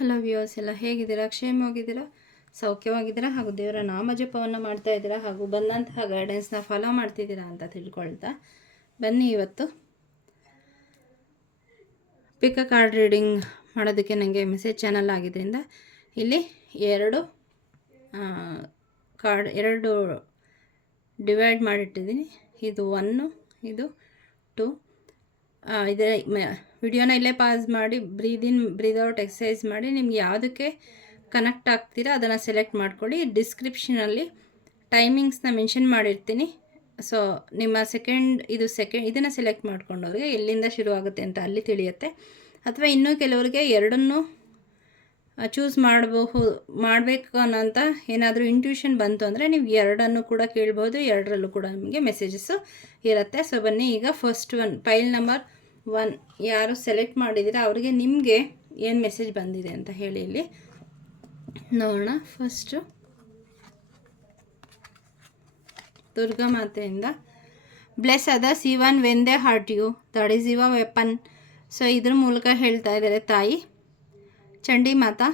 Hello viewers, ಎಲ್ಲ ಹೇಗಿದ್ದೀರಾ? ಕ್ಷೇಮವಾಗಿದ್ದೀರಾ? ಸೌಖ್ಯವಾಗಿದ್ದೀರಾ? ಹಾಗೂ ದೇವರ ನಾಮಜಪವನ್ನು ಮಾಡ್ತಾ ಇದ್ದೀರಾ ಹಾಗೂ ಬಂದಂತಹ ಗೈಡೆನ್ಸ್ನ ಫಾಲೋ ಮಾಡ್ತಿದ್ದೀರಾ ಅಂತ ತಿಳ್ಕೊಳ್ತಾ ಬನ್ನಿ. ಇವತ್ತು ಪಿಕ್ ಅ ಕಾರ್ಡ್ ರೀಡಿಂಗ್ ಮಾಡೋದಕ್ಕೆ ನನಗೆ ಮೆಸೇಜ್ ಚಾನಲ್ ಆಗಿದ್ದರಿಂದ ಇಲ್ಲಿ ಎರಡು ಡಿವೈಡ್ ಮಾಡಿಟ್ಟಿದ್ದೀನಿ. ಇದು 1, ಇದು 2. ಇದೇ ವಿಡಿಯೋನ ಇಲ್ಲೇ ಪಾಸ್ ಮಾಡಿ ಬ್ರೀದ್ ಇನ್ ಬ್ರೀದ್ ಔಟ್ ಎಕ್ಸಸೈಸ್ ಮಾಡಿ ನಿಮ್ಗೆ ಯಾವುದಕ್ಕೆ ಕನೆಕ್ಟ್ ಆಗ್ತೀರಾ ಅದನ್ನು ಸೆಲೆಕ್ಟ್ ಮಾಡ್ಕೊಳ್ಳಿ. ಡಿಸ್ಕ್ರಿಪ್ಷನಲ್ಲಿ ಟೈಮಿಂಗ್ಸ್ನ ಮೆನ್ಷನ್ ಮಾಡಿರ್ತೀನಿ. ಸೊ ನಿಮ್ಮ ಇದನ್ನು ಸೆಲೆಕ್ಟ್ ಮಾಡ್ಕೊಂಡವ್ರಿಗೆ ಎಲ್ಲಿಂದ ಶುರು ಆಗುತ್ತೆ ಅಂತ ಅಲ್ಲಿ ತಿಳಿಯುತ್ತೆ. ಅಥವಾ ಇನ್ನೂ ಕೆಲವರಿಗೆ ಎರಡನ್ನೂ ಚೂಸ್ ಮಾಡಬೇಕು ಅನ್ನೋಂಥ ಏನಾದರೂ ಇಂಟ್ಯೂಷನ್ ಬಂತು ಅಂದರೆ ನೀವು ಎರಡನ್ನು ಕೂಡ ಕೇಳ್ಬೋದು. ಎರಡರಲ್ಲೂ ಕೂಡ ನಿಮಗೆ ಮೆಸೇಜಸ್ಸು ಇರುತ್ತೆ. ಸೊ ಬನ್ನಿ, ಈಗ ಫಸ್ಟ್ ಪೈಲ್ ನಂಬರ್ 1 ಯಾರು ಸೆಲೆಕ್ಟ್ ಮಾಡಿದ್ದೀರಾ ಅವರಿಗೆ ನಿಮಗೆ ಏನು ಮೆಸೇಜ್ ಬಂದಿದೆ ಅಂತ ಹೇಳಿ ಇಲ್ಲಿ ನೋಡೋಣ. ಫಸ್ಟು ದುರ್ಗಾ ಮಾತೆಯಿಂದ bless others even when they hurt you, that is your weapon. So ಇದ್ರ ಮೂಲಕ ಹೇಳ್ತಾ ಇದ್ದಾರೆ ತಾಯಿ ಚಂಡಿ ಮಾತಾ,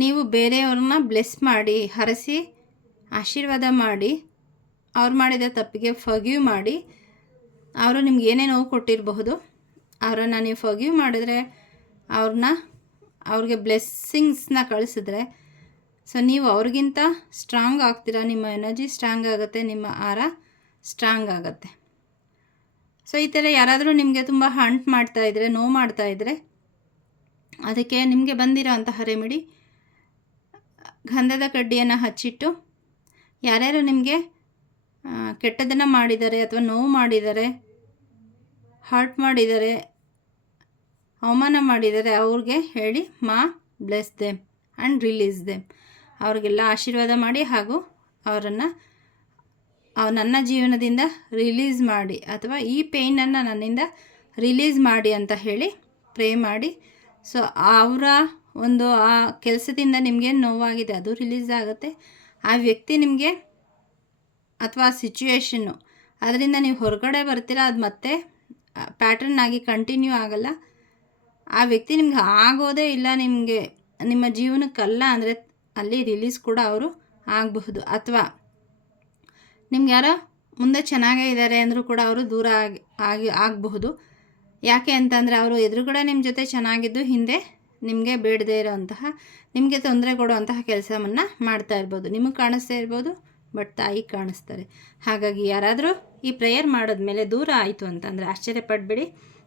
ನೀವು ಬೇರೆಯವ್ರನ್ನ ಬ್ಲೆಸ್ ಮಾಡಿ, ಹರಸಿ, ಆಶೀರ್ವಾದ ಮಾಡಿ, ಅವ್ರು ಮಾಡಿದ ತಪ್ಪಿಗೆ ಫರ್ಗಿವ್ ಮಾಡಿ. ಅವರು ನಿಮ್ಗೆ ಏನೇ ನೋವು ಕೊಟ್ಟಿರಬಹುದು, ಅವರನ್ನು ನೀವು ಫರ್ಗಿವ್ ಮಾಡಿದ್ರೆ, ಅವ್ರಿಗೆ ಬ್ಲೆಸ್ಸಿಂಗ್ಸ್ನ ಕಳಿಸಿದ್ರೆ, ಸೊ ನೀವು ಅವ್ರಿಗಿಂತ ಸ್ಟ್ರಾಂಗ್ ಆಗ್ತೀರಾ. ನಿಮ್ಮ ಎನರ್ಜಿ ಸ್ಟ್ರಾಂಗ್ ಆಗುತ್ತೆ, ನಿಮ್ಮ ಆರ ಸ್ಟ್ರಾಂಗ್ ಆಗುತ್ತೆ. ಸೊ ಈ ಥರ ಯಾರಾದರೂ ನಿಮಗೆ ತುಂಬ ಹಂಟ್ ಮಾಡ್ತಾಯಿದ್ರೆ, ನೋವು ಮಾಡ್ತಾಯಿದ್ರೆ, ಅದಕ್ಕೆ ನಿಮಗೆ ಬಂದಿರೋ ಅಂತಹ ರೆಮಿಡಿ ಗಂಧದ ಕಡ್ಡಿಯನ್ನು ಹಚ್ಚಿಟ್ಟು, ಯಾರ್ಯಾರು ನಿಮಗೆ ಕೆಟ್ಟದನ್ನು ಮಾಡಿದ್ದಾರೆ ಅಥವಾ ನೋವು ಮಾಡಿದ್ದಾರೆ, ಹರ್ಟ್ ಮಾಡಿದ್ದಾರೆ, ಅವಮಾನ ಮಾಡಿದ್ದಾರೆ, ಅವ್ರಿಗೆ ಹೇಳಿ bless them and release them. ಅವ್ರಿಗೆಲ್ಲ ಆಶೀರ್ವಾದ ಮಾಡಿ ಹಾಗೂ ಅವರನ್ನು ನನ್ನ ಜೀವನದಿಂದ ರಿಲೀಸ್ ಮಾಡಿ ಅಥವಾ ಈ ಪೇಯ್ನನ್ನು ನನ್ನಿಂದ ರಿಲೀಸ್ ಮಾಡಿ ಅಂತ ಹೇಳಿ ಪ್ರೇ ಮಾಡಿ. ಸೊ ಅವರ ಆ ಕೆಲಸದಿಂದ ನಿಮಗೇನು ನೋವಾಗಿದೆ ಅದು ರಿಲೀಸ್ ಆಗುತ್ತೆ. ಆ ವ್ಯಕ್ತಿ ನಿಮಗೆ ಅಥವಾ ಸಿಚುವೇಶನ್ನು ಅದರಿಂದ ನೀವು ಹೊರಗಡೆ ಬರ್ತೀರಾ, ಅದು ಮತ್ತೆ ಪ್ಯಾಟರ್ನ್ ಆಗಿ ಕಂಟಿನ್ಯೂ ಆಗಲ್ಲ. ಆ ವ್ಯಕ್ತಿ ನಿಮ್ಗೆ ಆಗೋದೇ ಇಲ್ಲ, ನಿಮ್ಮ ಜೀವನಕ್ಕಲ್ಲ ಅಂದರೆ ಅಲ್ಲಿ ರಿಲೀಸ್ ಕೂಡ ಅವರು ಆಗಬಹುದು. ಅಥವಾ ನಿಮ್ಗೆ ಯಾರೋ ಮುಂದೆ ಚೆನ್ನಾಗೇ ಇದ್ದಾರೆ ಅಂದರೂ ಕೂಡ ಅವರು ದೂರ ಆಗಬಹುದು. ಯಾಕೆ ಅಂತಂದರೆ ಅವರು ಎದುರುಗಡೆ ನಿಮ್ಮ ಜೊತೆ ಚೆನ್ನಾಗಿದ್ದು ಹಿಂದೆ ನಿಮಗೆ ಬೇಡದೇ ಇರೋವಂತಹ, ನಿಮಗೆ ತೊಂದರೆ ಕೊಡುವಂತಹ ಕೆಲಸವನ್ನು ಮಾಡ್ತಾ ಇರ್ಬೋದು. ನಿಮಗೆ ಕಾಣಿಸ್ತಾ ಇರ್ಬೋದು, ಬಟ್ ತಾಯಿ ಕಾಣಿಸ್ತಾರೆ. ಹಾಗಾಗಿ ಯಾರಾದರೂ ಈ ಪ್ರೇಯರ್ ಮಾಡಿದ್ಮೇಲೆ ದೂರ ಆಯಿತು ಅಂತಂದರೆ ಆಶ್ಚರ್ಯಪಡಬೇಡಿ,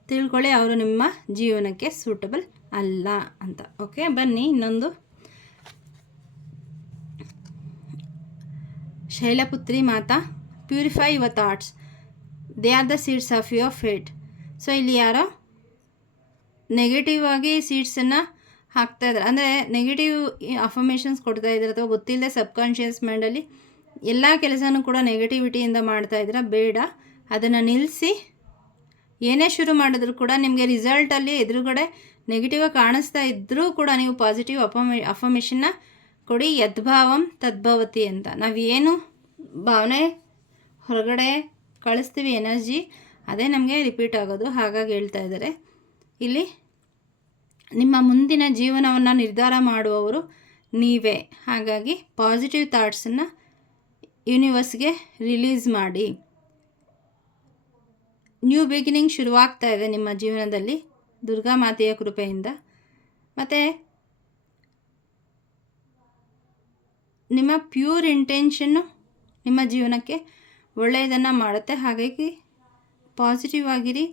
ತಿಳ್ಕೊಳ್ಳಿ ಅವರು ನಿಮ್ಮ ಜೀವನಕ್ಕೆ ಸೂಟಬಲ್ ಅಲ್ಲ ಅಂತ. ಓಕೆ, ಬನ್ನಿ ಇನ್ನೊಂದು. Shailaputri Mata, purify your thoughts, they are the seeds of your fate. So ಇಲ್ಲಿ ಯಾರೋ ನೆಗೆಟಿವ್ ಆಗಿ ಸೀಡ್ಸನ್ನು ಹಾಕ್ತಾಯಿದ್ದಾರೆ, ಅಂದರೆ ನೆಗೆಟಿವ್ ಅಫರ್ಮೇಷನ್ಸ್ ಕೊಡ್ತಾ ಇದ್ದಾರೆ ಅಥವಾ ಗೊತ್ತಿಲ್ಲದೆ ಸಬ್ಕಾನ್ಷಿಯಸ್ ಮೈಂಡಲ್ಲಿ ಎಲ್ಲ ಕೆಲಸನೂ ಕೂಡ ನೆಗೆಟಿವಿಟಿಯಿಂದ ಮಾಡ್ತಾಯಿದ್ದೀರಾ. ಬೇಡ, ಅದನ್ನು ನಿಲ್ಲಿಸಿ. ಏನೇ ಶುರು ಮಾಡಿದ್ರು ಕೂಡ ನಿಮಗೆ ರಿಸಲ್ಟಲ್ಲಿ ಎದುರುಗಡೆ ನೆಗೆಟಿವ್ ಕಾಣಿಸ್ತಾ ಇದ್ದರೂ ಕೂಡ ನೀವು ಪಾಸಿಟಿವ್ ಅಫರ್ಮೇಷನ್ನ ಕೊಡಿ. ಯದ್ಭಾವಂ ತದ್ಭವತಿ ಅಂತ. ನಾವೇನು ಭಾವನೆ ಹೊರಗಡೆ ಕಳಿಸ್ತೀವಿ, ಎನರ್ಜಿ, ಅದೇ ನಮಗೆ ರಿಪೀಟ್ ಆಗೋದು. ಹಾಗಾಗಿ ಹೇಳ್ತಾ ಇದ್ದಾರೆ ಇಲ್ಲಿ, ನಿಮ್ಮ ಮುಂದಿನ ಜೀವನವನ್ನು ನಿರ್ಧಾರ ಮಾಡುವವರು ನೀವೇ. ಹಾಗಾಗಿ ಪಾಸಿಟಿವ್ ಥಾಟ್ಸನ್ನು ಯೂನಿವರ್ಸ್ಗೆ ರಿಲೀಸ್ ಮಾಡಿ. ನ್ಯೂ ಬಿಗಿನಿಂಗ್ ಶುರುವಾಗ್ತಾ ಇದೆ ನಿಮ್ಮ ಜೀವನದಲ್ಲಿ ದುರ್ಗಾ ಮಾತೆಯ ಕೃಪೆಯಿಂದ. ಮತ್ತು ನಿಮ್ಮ ಪ್ಯೂರ್ ಇಂಟೆನ್ಷನ್ನು ನಿಮ್ಮ ಜೀವನಕ್ಕೆ ಒಳ್ಳೆಯದನ್ನು ಮಾಡುತ್ತೆ. ಹಾಗಾಗಿ ಪಾಸಿಟಿವ್ ಆಗಿರಿ.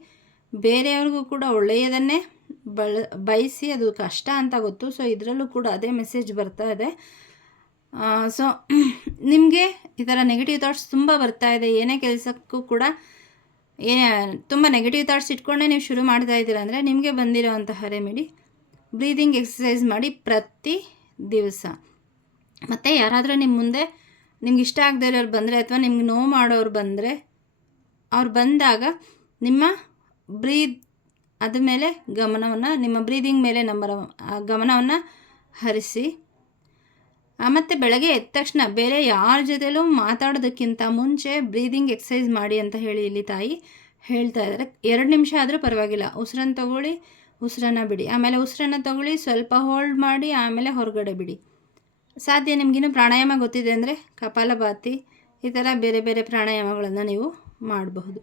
ಬೇರೆಯವ್ರಿಗೂ ಕೂಡ ಒಳ್ಳೆಯದನ್ನೇ ಬಯಸಿ. ಅದು ಕಷ್ಟ ಅಂತ ಗೊತ್ತು. ಸೊ ಇದರಲ್ಲೂ ಕೂಡ ಅದೇ ಮೆಸೇಜ್ ಬರ್ತಾ ಇದೆ. ಸೊ ನಿಮಗೆ ಈ ಥರ ನೆಗೆಟಿವ್ ಥಾಟ್ಸ್ ತುಂಬ ಬರ್ತಾ ಇದೆ. ಏನೇ ಕೆಲಸಕ್ಕೂ ಕೂಡ ತುಂಬ ನೆಗೆಟಿವ್ ಥಾಟ್ಸ್ ಇಟ್ಕೊಂಡೇ ನೀವು ಶುರು ಮಾಡ್ತಾ ಇದ್ದೀರಾ ಅಂದರೆ ನಿಮಗೆ ಬಂದಿರೋವಂತಹ ರೆಮಿಡಿ ಬ್ರೀದಿಂಗ್ ಎಕ್ಸಸೈಸ್ ಮಾಡಿ ಪ್ರತಿ ದಿವಸ. ಮತ್ತು ಯಾರಾದರೂ ನಿಮ್ಮ ಮುಂದೆ ನಿಮ್ಗೆ ಇಷ್ಟ ಆಗದೇ ಇರೋರು ಬಂದರೆ ಅಥವಾ ನಿಮ್ಗೆ ನೋವು ಮಾಡೋರು ಬಂದರೆ, ಅವ್ರು ಬಂದಾಗ ನಿಮ್ಮ ಮೇಲೆ ಗಮನವನ್ನು, ನಿಮ್ಮ ಬ್ರೀದಿಂಗ್ ಮೇಲೆ ಗಮನವನ್ನು ಹರಿಸಿ. ಮತ್ತು ಬೆಳಗ್ಗೆ ಎದ್ದ ತಕ್ಷಣ ಬೇರೆ ಯಾರ ಜೊತೆಲೂ ಮಾತಾಡೋದಕ್ಕಿಂತ ಮುಂಚೆ ಬ್ರೀದಿಂಗ್ ಎಕ್ಸಸೈಸ್ ಮಾಡಿ ಅಂತ ಹೇಳಿ ಇಲ್ಲಿ ತಾಯಿ ಹೇಳ್ತಾ ಇದ್ದಾರೆ. 2 ನಿಮಿಷ ಆದರೂ ಪರವಾಗಿಲ್ಲ, ಉಸಿರನ್ನು ತಗೊಳ್ಳಿ, ಉಸಿರನ್ನು ಬಿಡಿ. ಆಮೇಲೆ ಉಸಿರನ್ನು ತಗೊಳ್ಳಿ, ಸ್ವಲ್ಪ ಹೋಲ್ಡ್ ಮಾಡಿ, ಆಮೇಲೆ ಹೊರಗಡೆ ಬಿಡಿ. ಸಾಧ್ಯ ನಿಮಗಿನ್ನೂ ಪ್ರಾಣಾಯಾಮ ಗೊತ್ತಿದೆ ಅಂದರೆ ಕಪಾಲಭಾತಿ ಈ ಥರ ಬೇರೆ ಬೇರೆ ಪ್ರಾಣಾಯಾಮಗಳನ್ನು ನೀವು ಮಾಡಬಹುದು.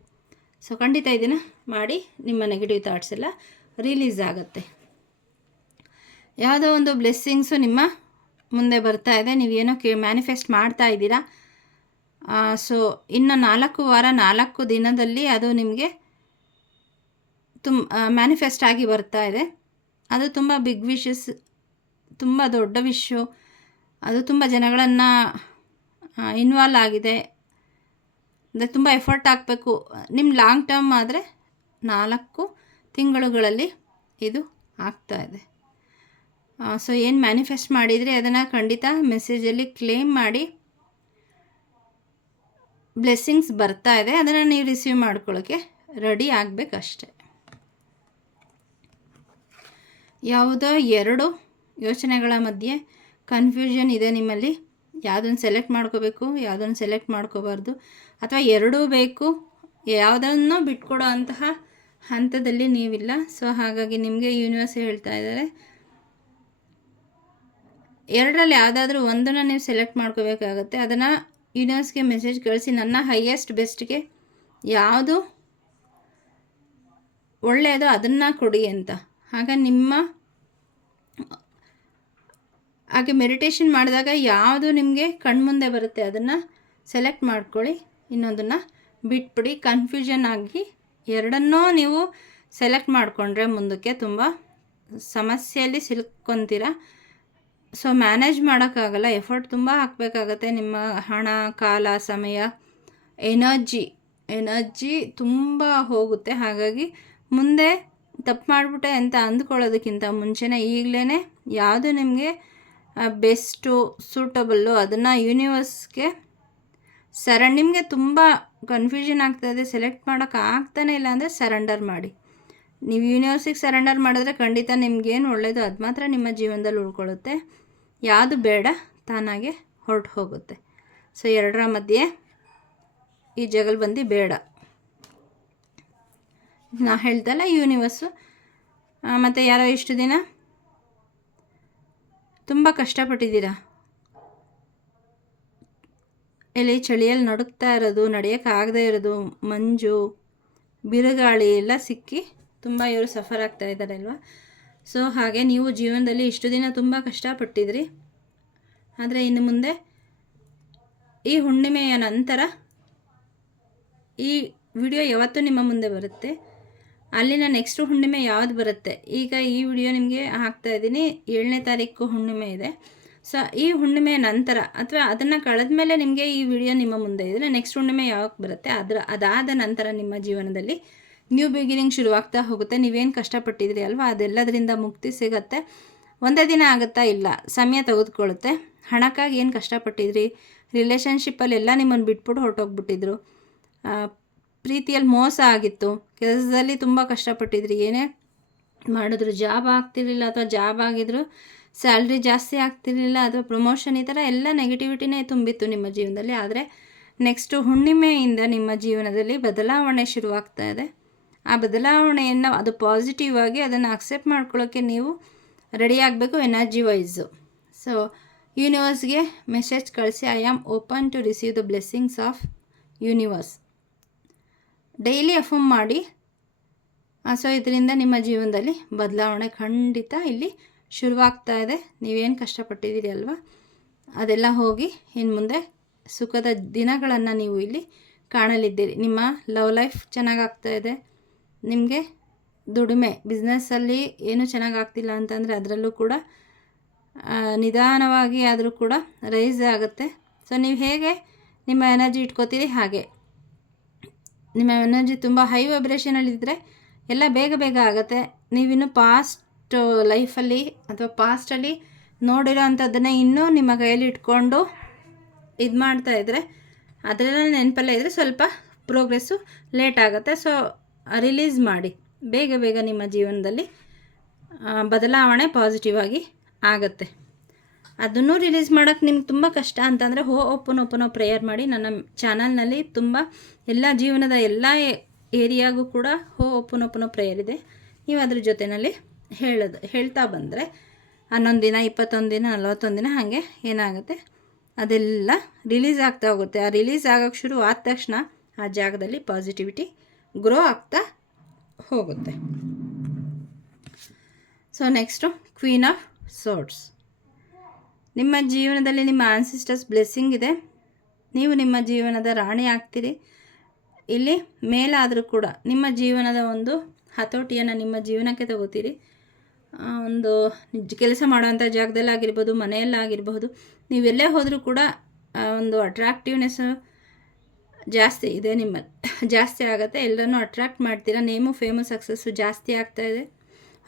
ಸೊ ಖಂಡಿತ ಇದನ್ನು ಮಾಡಿ, ನಿಮ್ಮ ನೆಗೆಟಿವ್ ಥಾಟ್ಸ್ ಎಲ್ಲ ರಿಲೀಸ್ ಆಗುತ್ತೆ. ಯಾವುದೋ ಒಂದು ಬ್ಲೆಸ್ಸಿಂಗ್ಸು ನಿಮ್ಮ ಮುಂದೆ ಬರ್ತಾ ಇದೆ, ನೀವೇನೋ ಮ್ಯಾನಿಫೆಸ್ಟ್ ಮಾಡ್ತಾ ಇದ್ದೀರಾ. ಸೊ ಇನ್ನು 4 ವಾರ 4 ದಿನದಲ್ಲಿ ಅದು ನಿಮಗೆ ಮ್ಯಾನಿಫೆಸ್ಟ್ ಆಗಿ ಬರ್ತಾ ಇದೆ. ಅದು ತುಂಬ ಬಿಗ್ ವಿಶಸ್, ತುಂಬ ದೊಡ್ಡ ವಿಶ್ವ. ಅದು ತುಂಬ ಜನಗಳನ್ನು ಇನ್ವಾಲ್ವ್ ಆಗಿದೆ. ಅಂದರೆ ತುಂಬ ಎಫರ್ಟ್ ಹಾಕಬೇಕು. ನಿಮ್ಮ ಲಾಂಗ್ ಟರ್ಮ್ ಆದರೆ 4 ತಿಂಗಳುಗಳಲ್ಲಿ ಇದು ಆಗ್ತಾಯಿದೆ. ಸೊ ಏನು ಮ್ಯಾನಿಫೆಸ್ಟ್ ಮಾಡಿದರೆ ಅದನ್ನು ಖಂಡಿತ ಮೆಸೇಜಲ್ಲಿ ಕ್ಲೇಮ್ ಮಾಡಿ. ಬ್ಲೆಸ್ಸಿಂಗ್ಸ್ ಬರ್ತಾ ಇದೆ, ಅದನ್ನು ನೀವು ರಿಸೀವ್ ಮಾಡ್ಕೊಳ್ಳೋಕ್ಕೆ ರೆಡಿ ಆಗಬೇಕಷ್ಟೆ. ಯಾವುದೋ 2 ಯೋಚನೆಗಳ ಮಧ್ಯೆ ಕನ್ಫ್ಯೂಷನ್ ಇದೆ ನಿಮ್ಮಲ್ಲಿ. ಯಾವುದನ್ನು ಸೆಲೆಕ್ಟ್ ಮಾಡ್ಕೋಬೇಕು, ಯಾವುದನ್ನು ಸೆಲೆಕ್ಟ್ ಮಾಡ್ಕೋಬಾರ್ದು, ಅಥವಾ ಎರಡೂ ಬೇಕು, ಯಾವುದನ್ನು ಬಿಟ್ಕೊಡೋ ಅಂತಹ ಹಂತದಲ್ಲಿ ನೀವಿಲ್ಲ. ಸೊ ಹಾಗಾಗಿ ನಿಮಗೆ ಯೂನಿವರ್ಸ್ ಹೇಳ್ತಾ ಇದ್ದಾರೆ, 2ರಲ್ಲಿ ಯಾವುದಾದ್ರೂ ಒಂದನ್ನು ನೀವು ಸೆಲೆಕ್ಟ್ ಮಾಡ್ಕೋಬೇಕಾಗತ್ತೆ. ಅದನ್ನು ಯೂನಿವರ್ಸ್ಗೆ ಮೆಸೇಜ್ ಕಳಿಸಿ, ನನ್ನ ಹೈಯೆಸ್ಟ್ ಬೆಸ್ಟ್ಗೆ ಯಾವುದು ಒಳ್ಳೆಯದೋ ಅದನ್ನು ಕೊಡಿ ಅಂತ. ಹಾಗೆ ಮೆಡಿಟೇಷನ್ ಮಾಡಿದಾಗ ಯಾವುದು ನಿಮಗೆ ಕಣ್ಮುಂದೆ ಬರುತ್ತೆ ಅದನ್ನು ಸೆಲೆಕ್ಟ್ ಮಾಡ್ಕೊಳ್ಳಿ, ಇನ್ನೊಂದನ್ನು ಬಿಟ್ಬಿಡಿ. ಕನ್ಫ್ಯೂಷನ್ ಆಗಿ 2ಅನ್ನೂ ನೀವು ಸೆಲೆಕ್ಟ್ ಮಾಡಿಕೊಂಡ್ರೆ ಮುಂದಕ್ಕೆ ತುಂಬ ಸಮಸ್ಯೆಯಲ್ಲಿ ಸಿಲ್ಕೊತೀರ. ಸೊ ಮ್ಯಾನೇಜ್ ಮಾಡೋಕ್ಕಾಗಲ್ಲ, ಎಫರ್ಟ್ ತುಂಬ ಹಾಕಬೇಕಾಗತ್ತೆ. ನಿಮ್ಮ ಹಣ, ಕಾಲ, ಸಮಯ, ಎನರ್ಜಿ ತುಂಬ ಹೋಗುತ್ತೆ. ಹಾಗಾಗಿ ಮುಂದೆ ತಪ್ಪು ಮಾಡಿಬಿಟ್ಟೆ ಅಂತ ಅಂದ್ಕೊಳ್ಳೋದಕ್ಕಿಂತ ಮುಂಚೆನೇ ಈಗಲೇ ಯಾವುದು ನಿಮಗೆ ಬೆಸ್ಟು, ಸೂಟಬಲ್ಲು ಅದನ್ನು ಯೂನಿವರ್ಸ್ಗೆ ನಿಮಗೆ ತುಂಬ ಕನ್ಫ್ಯೂಷನ್ ಆಗ್ತಾಯಿದೆ, ಸೆಲೆಕ್ಟ್ ಮಾಡೋಕ್ಕೆ ಆಗ್ತಾನೆ ಇಲ್ಲ ಅಂದರೆ ಸರೆಂಡರ್ ಮಾಡಿ. ನೀವು ಯೂನಿವರ್ಸಿಗೆ ಸರೆಂಡರ್ ಮಾಡಿದ್ರೆ ಖಂಡಿತ ನಿಮಗೇನು ಒಳ್ಳೆಯದು ಅದು ಮಾತ್ರ ನಿಮ್ಮ ಜೀವನದಲ್ಲಿ ಉಳ್ಕೊಳ್ಳುತ್ತೆ. ಯಾವುದು ಬೇಡ ತಾನಾಗೆ ಹೊರಟು ಹೋಗುತ್ತೆ. ಸೊ 2ರ ಮಧ್ಯೆ ಈ ಜಗಲ್ಬಂದಿ ಬೇಡ. ನಾ ಹೇಳ್ದಲ್ಲ ಯೂನಿವರ್ಸು. ಮತ್ತು ಯಾರೋ ಇಷ್ಟು ದಿನ ತುಂಬ ಕಷ್ಟಪಟ್ಟಿದ್ದೀರಾ, ಎಲ್ಲಿ ಚಳಿಯಲ್ಲಿ ನಡುಕ್ತಾ ಇರೋದು, ನಡೆಯೋಕ್ಕಾಗದೇ ಇರೋದು, ಮಂಜು ಬಿರುಗಾಳಿ ಎಲ್ಲ ಸಿಕ್ಕಿ ತುಂಬ ಇವರು ಸಫರ್ ಆಗ್ತಾ ಇದ್ದಾರೆ ಅಲ್ವಾ. ಸೊ ಹಾಗೆ ನೀವು ಜೀವನದಲ್ಲಿ ಇಷ್ಟು ದಿನ ತುಂಬ ಕಷ್ಟಪಟ್ಟಿದ್ರಿ. ಆದರೆ ಇನ್ನು ಮುಂದೆ ಈ ಹುಣ್ಣಿಮೆಯ ನಂತರ ಈ ವಿಡಿಯೋ ಯಾವತ್ತೂ ನಿಮ್ಮ ಮುಂದೆ ಬರುತ್ತೆ, ಅಲ್ಲಿನ ನೆಕ್ಸ್ಟ್ ಹುಣ್ಣಿಮೆ ಯಾವುದು ಬರುತ್ತೆ. ಈಗ ಈ ವಿಡಿಯೋ ನಿಮಗೆ ಹಾಕ್ತಾಯಿದ್ದೀನಿ, 7ನೇ ತಾರೀಕು ಹುಣ್ಣಿಮೆ ಇದೆ. ಸೊ ಈ ಹುಣ್ಣಿಮೆಯ ನಂತರ ಅಥವಾ ಅದನ್ನು ಕಳೆದ ಮೇಲೆ ನಿಮಗೆ ಈ ವಿಡಿಯೋ ನಿಮ್ಮ ಮುಂದೆ ಇದ್ದರೆ ನೆಕ್ಸ್ಟ್ ಹುಣ್ಣಿಮೆ ಯಾವಾಗ ಬರುತ್ತೆ ಅದಾದ ನಂತರ ನಿಮ್ಮ ಜೀವನದಲ್ಲಿ ನ್ಯೂ ಬಿಗಿನಿಂಗ್ ಶುರುವಾಗ್ತಾ ಹೋಗುತ್ತೆ. ನೀವೇನು ಕಷ್ಟಪಟ್ಟಿದ್ರಿ ಅಲ್ವಾ ಅದೆಲ್ಲದರಿಂದ ಮುಕ್ತಿ ಸಿಗುತ್ತೆ. ಒಂದೇ ದಿನ ಆಗುತ್ತಾ? ಇಲ್ಲ, ಸಮಯ ತೆಗೆದುಕೊಳ್ಳುತ್ತೆ. ಹಣಕ್ಕಾಗಿ ಏನು ಕಷ್ಟಪಟ್ಟಿದ್ರಿ, ರಿಲೇಷನ್ಶಿಪ್ಪಲ್ಲಿ ಎಲ್ಲ ನಿಮ್ಮನ್ನು ಬಿಟ್ಬಿಟ್ಟು ಹೊರಟೋಗ್ಬಿಟ್ಟಿದ್ರು, ಪ್ರೀತಿಯಲ್ಲಿ ಮೋಸ ಆಗಿತ್ತು, ಕೆಲಸದಲ್ಲಿ ತುಂಬ ಕಷ್ಟಪಟ್ಟಿದ್ರಿ, ಏನೇ ಮಾಡಿದ್ರು ಜಾಬ್ ಆಗ್ತಿರಲಿಲ್ಲ, ಅಥವಾ ಜಾಬ್ ಆಗಿದ್ರು ಸ್ಯಾಲ್ರಿ ಜಾಸ್ತಿ ಆಗ್ತಿರಲಿಲ್ಲ, ಅಥವಾ ಪ್ರಮೋಷನ್, ಈ ಥರ ಎಲ್ಲ ನೆಗೆಟಿವಿಟಿನೇ ತುಂಬಿತ್ತು ನಿಮ್ಮ ಜೀವನದಲ್ಲಿ. ಆದರೆ ನೆಕ್ಸ್ಟು ಹುಣ್ಣಿಮೆಯಿಂದ ನಿಮ್ಮ ಜೀವನದಲ್ಲಿ ಬದಲಾವಣೆ ಶುರುವಾಗ್ತಾ ಇದೆ. ಆ ಬದಲಾವಣೆಯನ್ನು ಅದು ಪಾಸಿಟಿವ್ ಆಗಿ ಅದನ್ನು ಅಕ್ಸೆಪ್ಟ್ ಮಾಡ್ಕೊಳ್ಳೋಕ್ಕೆ ನೀವು ರೆಡಿ ಆಗಬೇಕು ಎನರ್ಜಿ ವೈಸು. ಸೊ ಯೂನಿವರ್ಸ್ಗೆ ಮೆಸೇಜ್ ಕಳಿಸಿ, I am open to receive the blessings of universe. Daily affirm ಮಾಡಿ. ಸೊ ಇದರಿಂದ ನಿಮ್ಮ ಜೀವನದಲ್ಲಿ ಬದಲಾವಣೆ ಖಂಡಿತ ಇಲ್ಲಿ ಶುರುವಾಗ್ತಾ ಇದೆ. ನೀವೇನು ಕಷ್ಟಪಟ್ಟಿದ್ದೀರಿ ಅಲ್ವಾ ಅದೆಲ್ಲ ಹೋಗಿ ಇನ್ನು ಮುಂದೆ ಸುಖದ ದಿನಗಳನ್ನು ನೀವು ಇಲ್ಲಿ ಕಾಣಲಿದ್ದೀರಿ. ನಿಮ್ಮ ಲವ್ ಲೈಫ್ ಚೆನ್ನಾಗಾಗ್ತಾಯಿದೆ, ನಿಮಗೆ ದುಡಿಮೆ ಬಿಸ್ನೆಸ್ಸಲ್ಲಿ ಏನೂ ಚೆನ್ನಾಗಾಗ್ತಿಲ್ಲ ಅಂತಂದರೆ ಅದರಲ್ಲೂ ಕೂಡ ನಿಧಾನವಾಗಿ ಆದರೂ ಕೂಡ ರೈಸ್ ಆಗುತ್ತೆ. ಸೊ ನೀವು ಹೇಗೆ ನಿಮ್ಮ ಎನರ್ಜಿ ಇಟ್ಕೋತೀರಿ ಹಾಗೆ ನಿಮ್ಮ ಎನರ್ಜಿ ತುಂಬ ಹೈ ವೈಬ್ರೇಷನಲ್ಲಿದ್ದರೆ ಎಲ್ಲ ಬೇಗ ಬೇಗ ಆಗುತ್ತೆ. ನೀವಿನ್ನೂ ಪಾಸ್ಟ್ ಲೈಫಲ್ಲಿ ಅಥವಾ ಪಾಸ್ಟಲ್ಲಿ ನೋಡಿರೋ ಅಂಥದ್ದನ್ನೇ ಇನ್ನೂ ನಿಮ್ಮ ಕೈಯಲ್ಲಿ ಇಟ್ಕೊಂಡು ಇದು ಮಾಡ್ತಾಯಿದ್ರೆ ಅದರೆಲ್ಲ ನೆನಪಲ್ಲೇ ಇದ್ದರೆ ಸ್ವಲ್ಪ ಪ್ರೋಗ್ರೆಸ್ಸು ಲೇಟ್ ಆಗುತ್ತೆ. ಸೊ ರಿಲೀಸ್ ಮಾಡಿ, ಬೇಗ ಬೇಗ ನಿಮ್ಮ ಜೀವನದಲ್ಲಿ ಬದಲಾವಣೆ ಪಾಸಿಟಿವ್ ಆಗಿ ಆಗುತ್ತೆ. ಅದನ್ನು ರಿಲೀಸ್ ಮಾಡೋಕ್ಕೆ ನಿಮ್ಗೆ ತುಂಬ ಕಷ್ಟ ಅಂತಂದರೆ ಓಪನೋ ಪ್ರೇಯರ್ ಮಾಡಿ. ನನ್ನ ಚಾನಲ್ನಲ್ಲಿ ತುಂಬ ಎಲ್ಲ ಜೀವನದ ಎಲ್ಲ ಏರಿಯಾಗೂ ಕೂಡ ಓಪನೋ ಪ್ರೇಯರ್ ಇದೆ. ನೀವು ಅದ್ರ ಜೊತೆಯಲ್ಲಿ ಹೇಳ್ತಾ ಬಂದರೆ 11 ದಿನ 21 ದಿನ 41 ದಿನ ಹಾಗೆ ಏನಾಗುತ್ತೆ ಅದೆಲ್ಲ ರಿಲೀಸ್ ಆಗ್ತಾ ಹೋಗುತ್ತೆ. ಆ ರಿಲೀಸ್ ಆಗೋಕ್ಕೆ ಶುರು ಆದ ತಕ್ಷಣ ಆ ಜಾಗದಲ್ಲಿ ಪಾಸಿಟಿವಿಟಿ ಗ್ರೋ ಆಗ್ತಾ ಹೋಗುತ್ತೆ. So next queen of swords. ನಿಮ್ಮ ಜೀವನದಲ್ಲಿ ನಿಮ್ಮ ಆನ್ಸಿಸ್ಟರ್ಸ್ ಬ್ಲೆಸ್ಸಿಂಗ್ ಇದೆ. ನೀವು ನಿಮ್ಮ ಜೀವನದ ರಾಣಿ ಆಗ್ತೀರಿ. ಇಲ್ಲಿ ಮೇಲಾದರೂ ಕೂಡ ನಿಮ್ಮ ಜೀವನದ ಒಂದು ಹತೋಟಿಯನ್ನು ನಿಮ್ಮ ಜೀವನಕ್ಕೆ ತಗೋತೀರಿ. ಒಂದು ಕೆಲಸ ಮಾಡೋವಂಥ ಜಾಗದಲ್ಲಾಗಿರ್ಬೋದು, ಮನೆಯಲ್ಲಾಗಿರ್ಬೋದು, ನೀವೆಲ್ಲೇ ಹೋದರೂ ಕೂಡ ಒಂದು ಅಟ್ರಾಕ್ಟಿವ್ನೆಸ್ಸು ಜಾಸ್ತಿ ಇದೆ, ಜಾಸ್ತಿ ಆಗುತ್ತೆ. ಎಲ್ಲರನ್ನೂ ಅಟ್ರಾಕ್ಟ್ ಮಾಡ್ತೀರಾ. ನೇಮು ಫೇಮು ಸಕ್ಸಸ್ಸು ಜಾಸ್ತಿ ಆಗ್ತಾಯಿದೆ.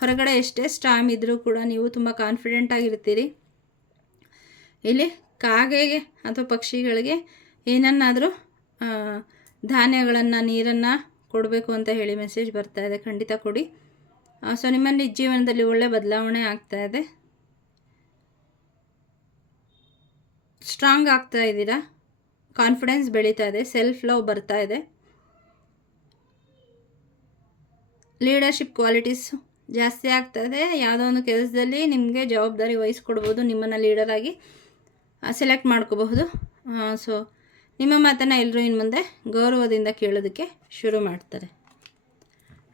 ಹೊರಗಡೆ ಎಷ್ಟೇ ಸ್ಟಾಮ್ ಇದ್ದರೂ ಕೂಡ ನೀವು ತುಂಬ ಕಾನ್ಫಿಡೆಂಟಾಗಿರ್ತೀರಿ. ಇಲ್ಲಿ ಕಾಗೆಗೆ ಅಥವಾ ಪಕ್ಷಿಗಳಿಗೆ ಏನನ್ನಾದರೂ ಧಾನ್ಯಗಳನ್ನು ನೀರನ್ನು ಕೊಡಬೇಕು ಅಂತ ಹೇಳಿ ಮೆಸೇಜ್ ಬರ್ತಾಯಿದೆ. ಖಂಡಿತ ಕೊಡಿ. ಸೊ ನಿಮ್ಮ ನಿಜ ಜೀವನದಲ್ಲಿ ಒಳ್ಳೆ ಬದಲಾವಣೆ ಆಗ್ತಾಯಿದೆ. ಸ್ಟ್ರಾಂಗ್ ಆಗ್ತಾ ಇದ್ದೀರಾ. ಕಾನ್ಫಿಡೆನ್ಸ್ ಬೆಳೀತಾ ಇದೆ. ಸೆಲ್ಫ್ ಲವ್ ಬರ್ತಾ ಇದೆ. ಲೀಡರ್ಶಿಪ್ ಕ್ವಾಲಿಟೀಸ್ ಜಾಸ್ತಿ ಆಗ್ತಾ ಇದೆ. ಯಾವುದೋ ಒಂದು ಕೆಲಸದಲ್ಲಿ ನಿಮಗೆ ಜವಾಬ್ದಾರಿ ವಹಿಸ್ಕೊಡ್ಬೋದು. ನಿಮ್ಮನ್ನು ಲೀಡರಾಗಿ ಸೆಲೆಕ್ಟ್ ಮಾಡ್ಕೋಬಹುದು. ಸೊ ನಿಮ್ಮ ಮಾತನ್ನು ಎಲ್ಲರೂ ಇನ್ನು ಮುಂದೆ ಗೌರವದಿಂದ ಕೇಳೋದಕ್ಕೆ ಶುರು ಮಾಡ್ತಾರೆ.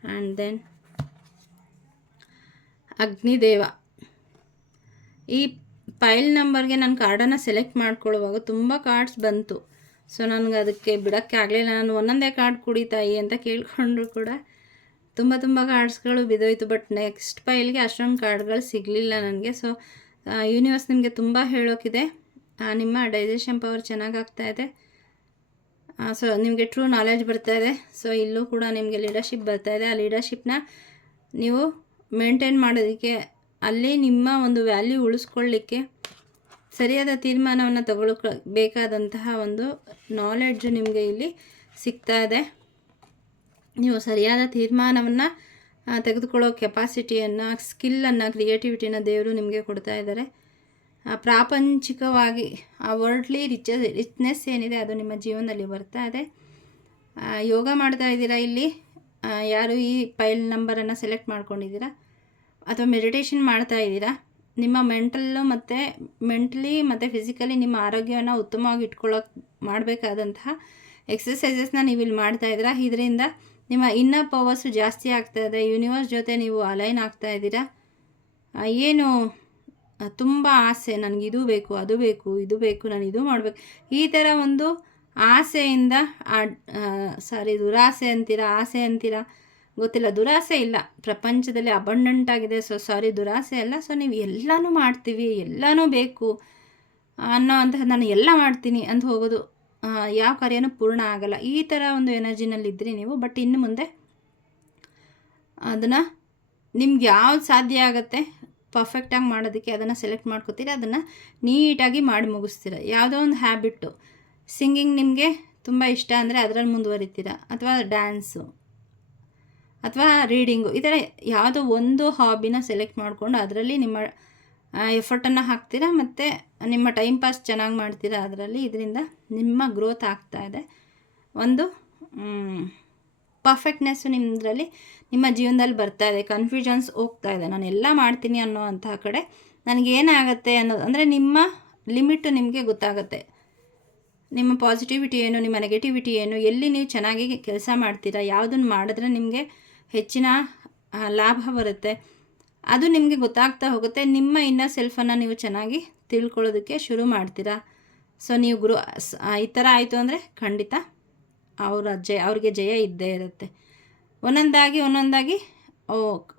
And then Agnideva. ಈ ಫೈಲ್ ನಂಬರ್ಗೆ ನಾನು ಕಾರ್ಡನ್ನು ಸೆಲೆಕ್ಟ್ ಮಾಡ್ಕೊಳ್ಳುವಾಗ ತುಂಬ ಕಾರ್ಡ್ಸ್ ಬಂತು. ಸೊ ನನಗೆ ಅದಕ್ಕೆ ಬಿಡೋಕ್ಕೆ ಆಗಲಿಲ್ಲ. ನಾನು ಒಂದೊಂದೇ ಕಾರ್ಡ್ ಕೊಡಿ ತಾಯಿ ಅಂತ ಕೇಳಿಕೊಂಡ್ರು ಕೂಡ ತುಂಬ ಕಾರ್ಡ್ಸ್ಗಳು ಬಿದ್ದೋಯ್ತು. ಬಟ್ ನೆಕ್ಸ್ಟ್ ಫೈಲ್ಗೆ ಅಷ್ಟೊಂದು ಕಾರ್ಡ್ಗಳು ಸಿಗಲಿಲ್ಲ ನನಗೆ. ಸೊ ಯೂನಿವರ್ಸ್ ನಿಮಗೆ ತುಂಬ ಹೇಳೋಕ್ಕಿದೆ. ನಿಮ್ಮ ಡೈಜೆಷನ್ ಪವರ್ ಚೆನ್ನಾಗಾಗ್ತಾಯಿದೆ. ಸೊ ನಿಮಗೆ ಟ್ರೂ ನಾಲೆಡ್ಜ್ ಬರ್ತಾಯಿದೆ. ಸೊ ಇಲ್ಲೂ ಕೂಡ ನಿಮಗೆ ಲೀಡರ್ಶಿಪ್ ಬರ್ತಾಯಿದೆ. ಆ ಲೀಡರ್ಶಿಪ್ನ ನೀವು ಮೇಂಟೈನ್ ಮಾಡೋದಕ್ಕೆ, ಅಲ್ಲಿ ನಿಮ್ಮ ಒಂದು ವ್ಯಾಲ್ಯೂ ಉಳಿಸ್ಕೊಳ್ಳಿಕ್ಕೆ ಸರಿಯಾದ ತೀರ್ಮಾನವನ್ನು ತಗೊಳ್ಬೇಕಾದಂತಹ ಒಂದು ನಾಲೆಡ್ಜು ನಿಮಗೆ ಇಲ್ಲಿ ಸಿಗ್ತಾ ಇದೆ. ನೀವು ಸರಿಯಾದ ತೀರ್ಮಾನವನ್ನು ತೆಗೆದುಕೊಳ್ಳೋ ಕೆಪಾಸಿಟಿಯನ್ನು, ಸ್ಕಿಲ್ಲನ್ನು, ಕ್ರಿಯೇಟಿವಿಟಿನ ದೇವರು ನಿಮಗೆ ಕೊಡ್ತಾ ಇದ್ದಾರೆ. ಪ್ರಾಪಂಚಿಕವಾಗಿ ಆ ವರ್ಲ್ಡ್ಲಿ ರಿಚ್ನೆಸ್ ಏನಿದೆ ಅದು ನಿಮ್ಮ ಜೀವನದಲ್ಲಿ ಬರ್ತಾ ಇದೆ. ಯೋಗ ಮಾಡ್ತಾ ಇದ್ದೀರಾ. ಇಲ್ಲಿ ಯಾರು ಈ ಫೈಲ್ ನಂಬರನ್ನು ಸೆಲೆಕ್ಟ್ ಮಾಡ್ಕೊಂಡಿದ್ದೀರಾ ಅಥವಾ ಮೆಡಿಟೇಷನ್ ಮಾಡ್ತಾ ಇದ್ದೀರಾ, ನಿಮ್ಮ ಮೆಂಟಲಿ ಮತ್ತು ಫಿಸಿಕಲಿ ನಿಮ್ಮ ಆರೋಗ್ಯವನ್ನು ಉತ್ತಮವಾಗಿ ಇಟ್ಕೊಳ್ಳೋಕೆ ಮಾಡಬೇಕಾದಂತಹ ಎಕ್ಸಸೈಸಸ್ನ ನೀವು ಇಲ್ಲಿ ಮಾಡ್ತಾ ಇದ್ದೀರಾ. ಇದರಿಂದ ನಿಮ್ಮ ಇನ್ನರ್ ಪವರ್ಸು ಜಾಸ್ತಿ ಆಗ್ತಾಯಿದೆ. ಯೂನಿವರ್ಸ್ ಜೊತೆ ನೀವು ಅಲೈನ್ ಆಗ್ತಾ ಇದ್ದೀರಾ. ಏನು ತುಂಬ ಆಸೆ, ನನಗೆ ಇದು ಬೇಕು, ಅದು ಬೇಕು, ಇದು ಬೇಕು, ನಾನು ಇದು ಮಾಡಬೇಕು, ಈ ಥರ ಒಂದು ಆಸೆಯಿಂದ ದುರಾಸೆ ಅಂತೀರಾ, ಆಸೆ ಅಂತೀರಾ ಗೊತ್ತಿಲ್ಲ. ದುರಾಸೆ ಇಲ್ಲ, ಪ್ರಪಂಚದಲ್ಲಿ ಅಬಂಡೆಂಟ್ ಆಗಿದೆ. ಸೊ ದುರಾಸೆ ಅಲ್ಲ. ಸೊ ನೀವು ಎಲ್ಲನೂ ಮಾಡ್ತೀವಿ, ಎಲ್ಲನೂ ಬೇಕು ಅನ್ನೋ ಅಂತಹ ನಾನು ಎಲ್ಲ ಮಾಡ್ತೀನಿ ಅಂತ ಹೋಗೋದು ಯಾವ ಕಾರ್ಯನೂ ಪೂರ್ಣ ಆಗಲ್ಲ. ಈ ಥರ ಒಂದು ಎನರ್ಜಿನಲ್ಲಿದ್ದರೆ ನೀವು. ಬಟ್ ಇನ್ನು ಮುಂದೆ ಅದನ್ನು ನಿಮ್ಗೆ ಯಾವ್ದು ಸಾಧ್ಯ ಆಗುತ್ತೆ ಪರ್ಫೆಕ್ಟಾಗಿ ಮಾಡೋದಕ್ಕೆ ಅದನ್ನು ಸೆಲೆಕ್ಟ್ ಮಾಡ್ಕೋತೀರ, ಅದನ್ನು ನೀಟಾಗಿ ಮಾಡಿ ಮುಗಿಸ್ತೀರ. ಯಾವುದೋ ಒಂದು ಹ್ಯಾಬಿಟ್ಟು, ಸಿಂಗಿಂಗ್ ನಿಮಗೆ ತುಂಬ ಇಷ್ಟ ಅಂದರೆ ಅದರಲ್ಲಿ ಮುಂದುವರಿತೀರ, ಅಥವಾ ಡ್ಯಾನ್ಸು ಅಥವಾ ರೀಡಿಂಗು, ಈ ಥರ ಯಾವುದೋ ಒಂದು ಹಾಬಿನ ಸೆಲೆಕ್ಟ್ ಮಾಡಿಕೊಂಡು ಅದರಲ್ಲಿ ನಿಮ್ಮ ಎಫರ್ಟನ್ನು ಹಾಕ್ತೀರಾ ಮತ್ತು ನಿಮ್ಮ ಟೈಮ್ ಪಾಸ್ ಚೆನ್ನಾಗಿ ಮಾಡ್ತೀರಾ ಅದರಲ್ಲಿ. ಇದರಿಂದ ನಿಮ್ಮ ಗ್ರೋತ್ ಆಗ್ತಾಯಿದೆ. ಒಂದು ಪರ್ಫೆಕ್ಟ್ನೆಸ್ಸು ನಿಮ್ಮದ್ರಲ್ಲಿ ನಿಮ್ಮ ಜೀವನದಲ್ಲಿ ಬರ್ತಾಯಿದೆ. ಕನ್ಫ್ಯೂಷನ್ಸ್ ಹೋಗ್ತಾಯಿದೆ. ನಾನು ಎಲ್ಲ ಮಾಡ್ತೀನಿ ಅನ್ನೋ ಅಂತಹ ಕಡೆ ನನಗೇನಾಗತ್ತೆ ಅನ್ನೋದು, ಅಂದರೆ ನಿಮ್ಮ ಲಿಮಿಟು ನಿಮಗೆ ಗೊತ್ತಾಗುತ್ತೆ. ನಿಮ್ಮ ಪಾಸಿಟಿವಿಟಿ ಏನು, ನಿಮ್ಮ ನೆಗೆಟಿವಿಟಿ ಏನು, ಎಲ್ಲಿ ನೀವು ಚೆನ್ನಾಗಿ ಕೆಲಸ ಮಾಡ್ತೀರಾ, ಯಾವುದನ್ನು ಮಾಡಿದ್ರೆ ನಿಮಗೆ ಹೆಚ್ಚಿನ ಲಾಭ ಬರುತ್ತೆ, ಅದು ನಿಮಗೆ ಗೊತ್ತಾಗ್ತಾ ಹೋಗುತ್ತೆ. ನಿಮ್ಮ ಇನ್ನರ್ ಸೆಲ್ಫನ್ನು ನೀವು ಚೆನ್ನಾಗಿ ತಿಳ್ಕೊಳ್ಳೋದಕ್ಕೆ ಶುರು ಮಾಡ್ತೀರಾ. ಸೊ ನೀವು ಈ ಥರ ಆಯಿತು ಅಂದರೆ ಖಂಡಿತ ಅವ್ರಿಗೆ ಜಯ ಇದ್ದೇ ಇರುತ್ತೆ. ಒಂದೊಂದಾಗಿ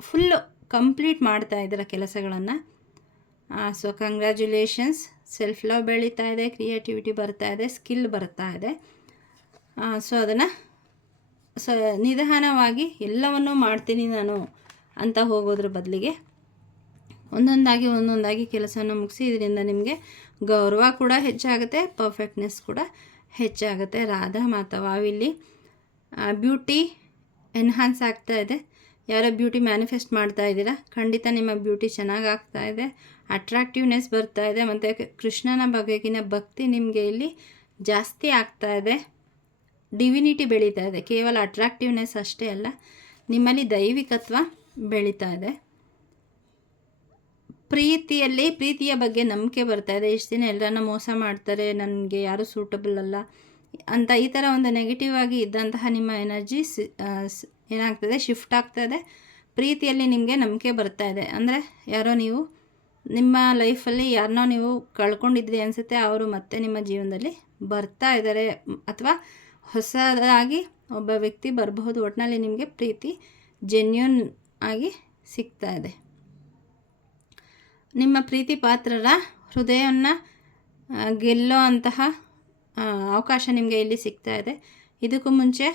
ಫುಲ್ಲು ಕಂಪ್ಲೀಟ್ ಮಾಡ್ತಾ ಇದ್ದೀರ ಕೆಲಸಗಳನ್ನು. So congratulations. ಸೆಲ್ಫ್ ಲವ್ ಬೆಳೀತಾ ಇದೆ, ಕ್ರಿಯೇಟಿವಿಟಿ ಬರ್ತಾ ಇದೆ, ಸ್ಕಿಲ್ ಬರ್ತಾ ಇದೆ. ಸೊ ಅದನ್ನು ನಿಧಾನವಾಗಿ ಎಲ್ಲವನ್ನೂ ಮಾಡ್ತೀನಿ ನಾನು ಅಂತ ಹೋಗೋದ್ರ ಬದಲಿಗೆ ಒಂದೊಂದಾಗಿ ಕೆಲಸನ ಮುಗಿಸಿ, ಇದರಿಂದ ನಿಮಗೆ ಗೌರವ ಕೂಡ ಹೆಚ್ಚಾಗುತ್ತೆ, ಪರ್ಫೆಕ್ಟ್ನೆಸ್ ಕೂಡ ಹೆಚ್ಚಾಗುತ್ತೆ. ರಾಧಾ ಮಾತಾ ವಾವಿಲ್ಲಿ ಬ್ಯೂಟಿ ಎನ್ಹಾನ್ಸ್ ಆಗ್ತಾ ಇದೆ. ಯಾರೋ ಬ್ಯೂಟಿ ಮ್ಯಾನಿಫೆಸ್ಟ್ ಮಾಡ್ತಾ ಇದ್ದೀರಾ, ಖಂಡಿತ ನಿಮ್ಮ ಬ್ಯೂಟಿ ಚೆನ್ನಾಗಿ ಆಗ್ತಾ ಇದೆ. ಅಟ್ರಾಕ್ಟಿವ್ನೆಸ್ ಬರ್ತಾ ಇದೆ ಮತ್ತು ಕೃಷ್ಣನ ಬಗೆಗಿನ ಭಕ್ತಿ ನಿಮಗೆ ಇಲ್ಲಿ ಜಾಸ್ತಿ ಆಗ್ತಾ ಇದೆ. ಡಿವಿನಿಟಿ ಬೆಳೀತಾ ಇದೆ. ಕೇವಲ ಅಟ್ರಾಕ್ಟಿವ್ನೆಸ್ ಅಷ್ಟೇ ಅಲ್ಲ, ನಿಮ್ಮಲ್ಲಿ ದೈವಿಕತ್ವ ಬೆಳೀತಾ ಇದೆ. ಪ್ರೀತಿಯ ಬಗ್ಗೆ ನಂಬಿಕೆ ಬರ್ತಾ ಇದೆ. ಇಷ್ಟು ದಿನ ಎಲ್ಲರನ್ನ ಮೋಸ ಮಾಡ್ತಾರೆ, ನನಗೆ ಯಾರೂ ಸೂಟಬಲ್ ಅಲ್ಲ ಅಂತ ಈ ಥರ ಒಂದು ನೆಗೆಟಿವ್ ಆಗಿ ಇದ್ದಂತಹ ನಿಮ್ಮ ಎನರ್ಜಿ ಏನಾಗ್ತದೆ, ಶಿಫ್ಟ್ ಆಗ್ತಾಯಿದೆ. ಪ್ರೀತಿಯಲ್ಲಿ ನಿಮಗೆ ನಂಬಿಕೆ ಬರ್ತಾ ಇದೆ. ಅಂದರೆ ಯಾರೋ ನೀವು ನಿಮ್ಮ ಲೈಫಲ್ಲಿ ಯಾರನ್ನೋ ನೀವು ಕಳ್ಕೊಂಡಿದ್ರಿ ಅನಿಸುತ್ತೆ, ಅವರು ಮತ್ತೆ ನಿಮ್ಮ ಜೀವನದಲ್ಲಿ ಬರ್ತಾ ಇದ್ದಾರೆ, ಅಥವಾ ಹೊಸದಾಗಿ ಒಬ್ಬ ವ್ಯಕ್ತಿ ಬರಬಹುದು. ಒಟ್ಟಿನಲ್ಲಿ ನಿಮಗೆ ಪ್ರೀತಿ ಜೆನ್ಯೂನ್ ಆಗಿ ಸಿಗ್ತಾ ಇದೆ. ನಿಮ್ಮ ಪ್ರೀತಿ ಪಾತ್ರರ ಹೃದಯವನ್ನು ಗೆಲ್ಲೋ ಅಂತಹ ಅವಕಾಶ ನಿಮಗೆ ಇಲ್ಲಿ ಸಿಗ್ತಾ ಇದೆ. ಇದಕ್ಕೂ ಮುಂಚೆ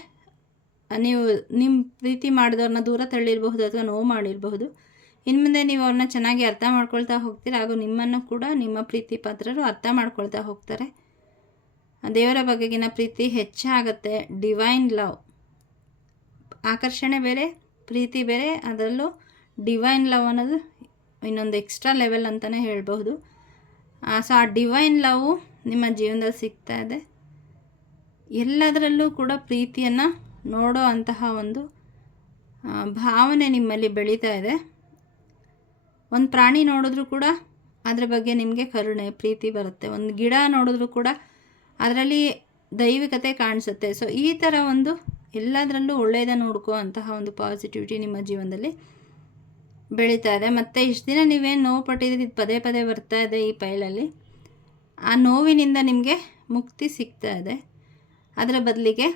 ನೀವು ನಿಮ್ಮ ಪ್ರೀತಿ ಮಾಡಿದವ್ರನ್ನ ದೂರ ತಳ್ಳಿರಬಹುದು ಅಥವಾ ನೋವು ಮಾಡಿರಬಹುದು. ಇನ್ನು ಮುಂದೆ ನೀವು ಅವ್ರನ್ನ ಚೆನ್ನಾಗಿ ಅರ್ಥ ಮಾಡ್ಕೊಳ್ತಾ ಹೋಗ್ತೀರ, ಹಾಗೂ ನಿಮ್ಮನ್ನು ಕೂಡ ನಿಮ್ಮ ಪ್ರೀತಿ ಪಾತ್ರರು ಅರ್ಥ ಮಾಡ್ಕೊಳ್ತಾ ಹೋಗ್ತಾರೆ. ದೇವರ ಬಗೆಗಿನ ಪ್ರೀತಿ ಹೆಚ್ಚಾಗುತ್ತೆ. ಡಿವೈನ್ ಲವ್, ಆಕರ್ಷಣೆ ಬೇರೆ, ಪ್ರೀತಿ ಬೇರೆ, ಅದರಲ್ಲೂ ಡಿವೈನ್ ಲವ್ ಅನ್ನೋದು ಇನ್ನೊಂದು ಎಕ್ಸ್ಟ್ರಾ ಲೆವೆಲ್ ಅಂತಲೇ ಹೇಳ್ಬಹುದು. ಸೊ ಆ ಡಿವೈನ್ ಲವ್ ನಿಮ್ಮ ಜೀವನದಲ್ಲಿ ಸಿಗ್ತಾ ಇದೆ. ಎಲ್ಲದರಲ್ಲೂ ಕೂಡ ಪ್ರೀತಿಯನ್ನು ನೋಡೋ ಅಂತಹ ಒಂದು ಭಾವನೆ ನಿಮ್ಮಲ್ಲಿ ಬೆಳೀತಾ ಇದೆ. ಒಂದು ಪ್ರಾಣಿ ನೋಡಿದ್ರೂ ಕೂಡ ಅದರ ಬಗ್ಗೆ ನಿಮಗೆ ಕರುಣೆ, ಪ್ರೀತಿ ಬರುತ್ತೆ. ಒಂದು ಗಿಡ ನೋಡಿದ್ರೂ ಕೂಡ ಅದರಲ್ಲಿ ದೈವಿಕತೆ ಕಾಣಿಸುತ್ತೆ. ಸೊ ಈ ಥರ ಒಂದು ಎಲ್ಲದರಲ್ಲೂ ಒಳ್ಳೆಯದ ನೋಡ್ಕೋ ಅಂತಹ ಒಂದು ಪಾಸಿಟಿವಿಟಿ ನಿಮ್ಮ ಜೀವನದಲ್ಲಿ ಬೆಳೀತಾ ಇದೆ. ಮತ್ತು ಇಷ್ಟು ದಿನ ನೀವೇನು ನೋವು ಪಟ್ಟಿದ್ದೀರಿ, ಇದು ಪದೇ ಪದೇ ಬರ್ತಾ ಇದೆ ಈ ಪೈಲಲ್ಲಿ. ಆ ನೋವಿನಿಂದ ನಿಮಗೆ ಮುಕ್ತಿ ಸಿಗ್ತಾ ಇದೆ. ಅದರ ಬದಲಿಗೆ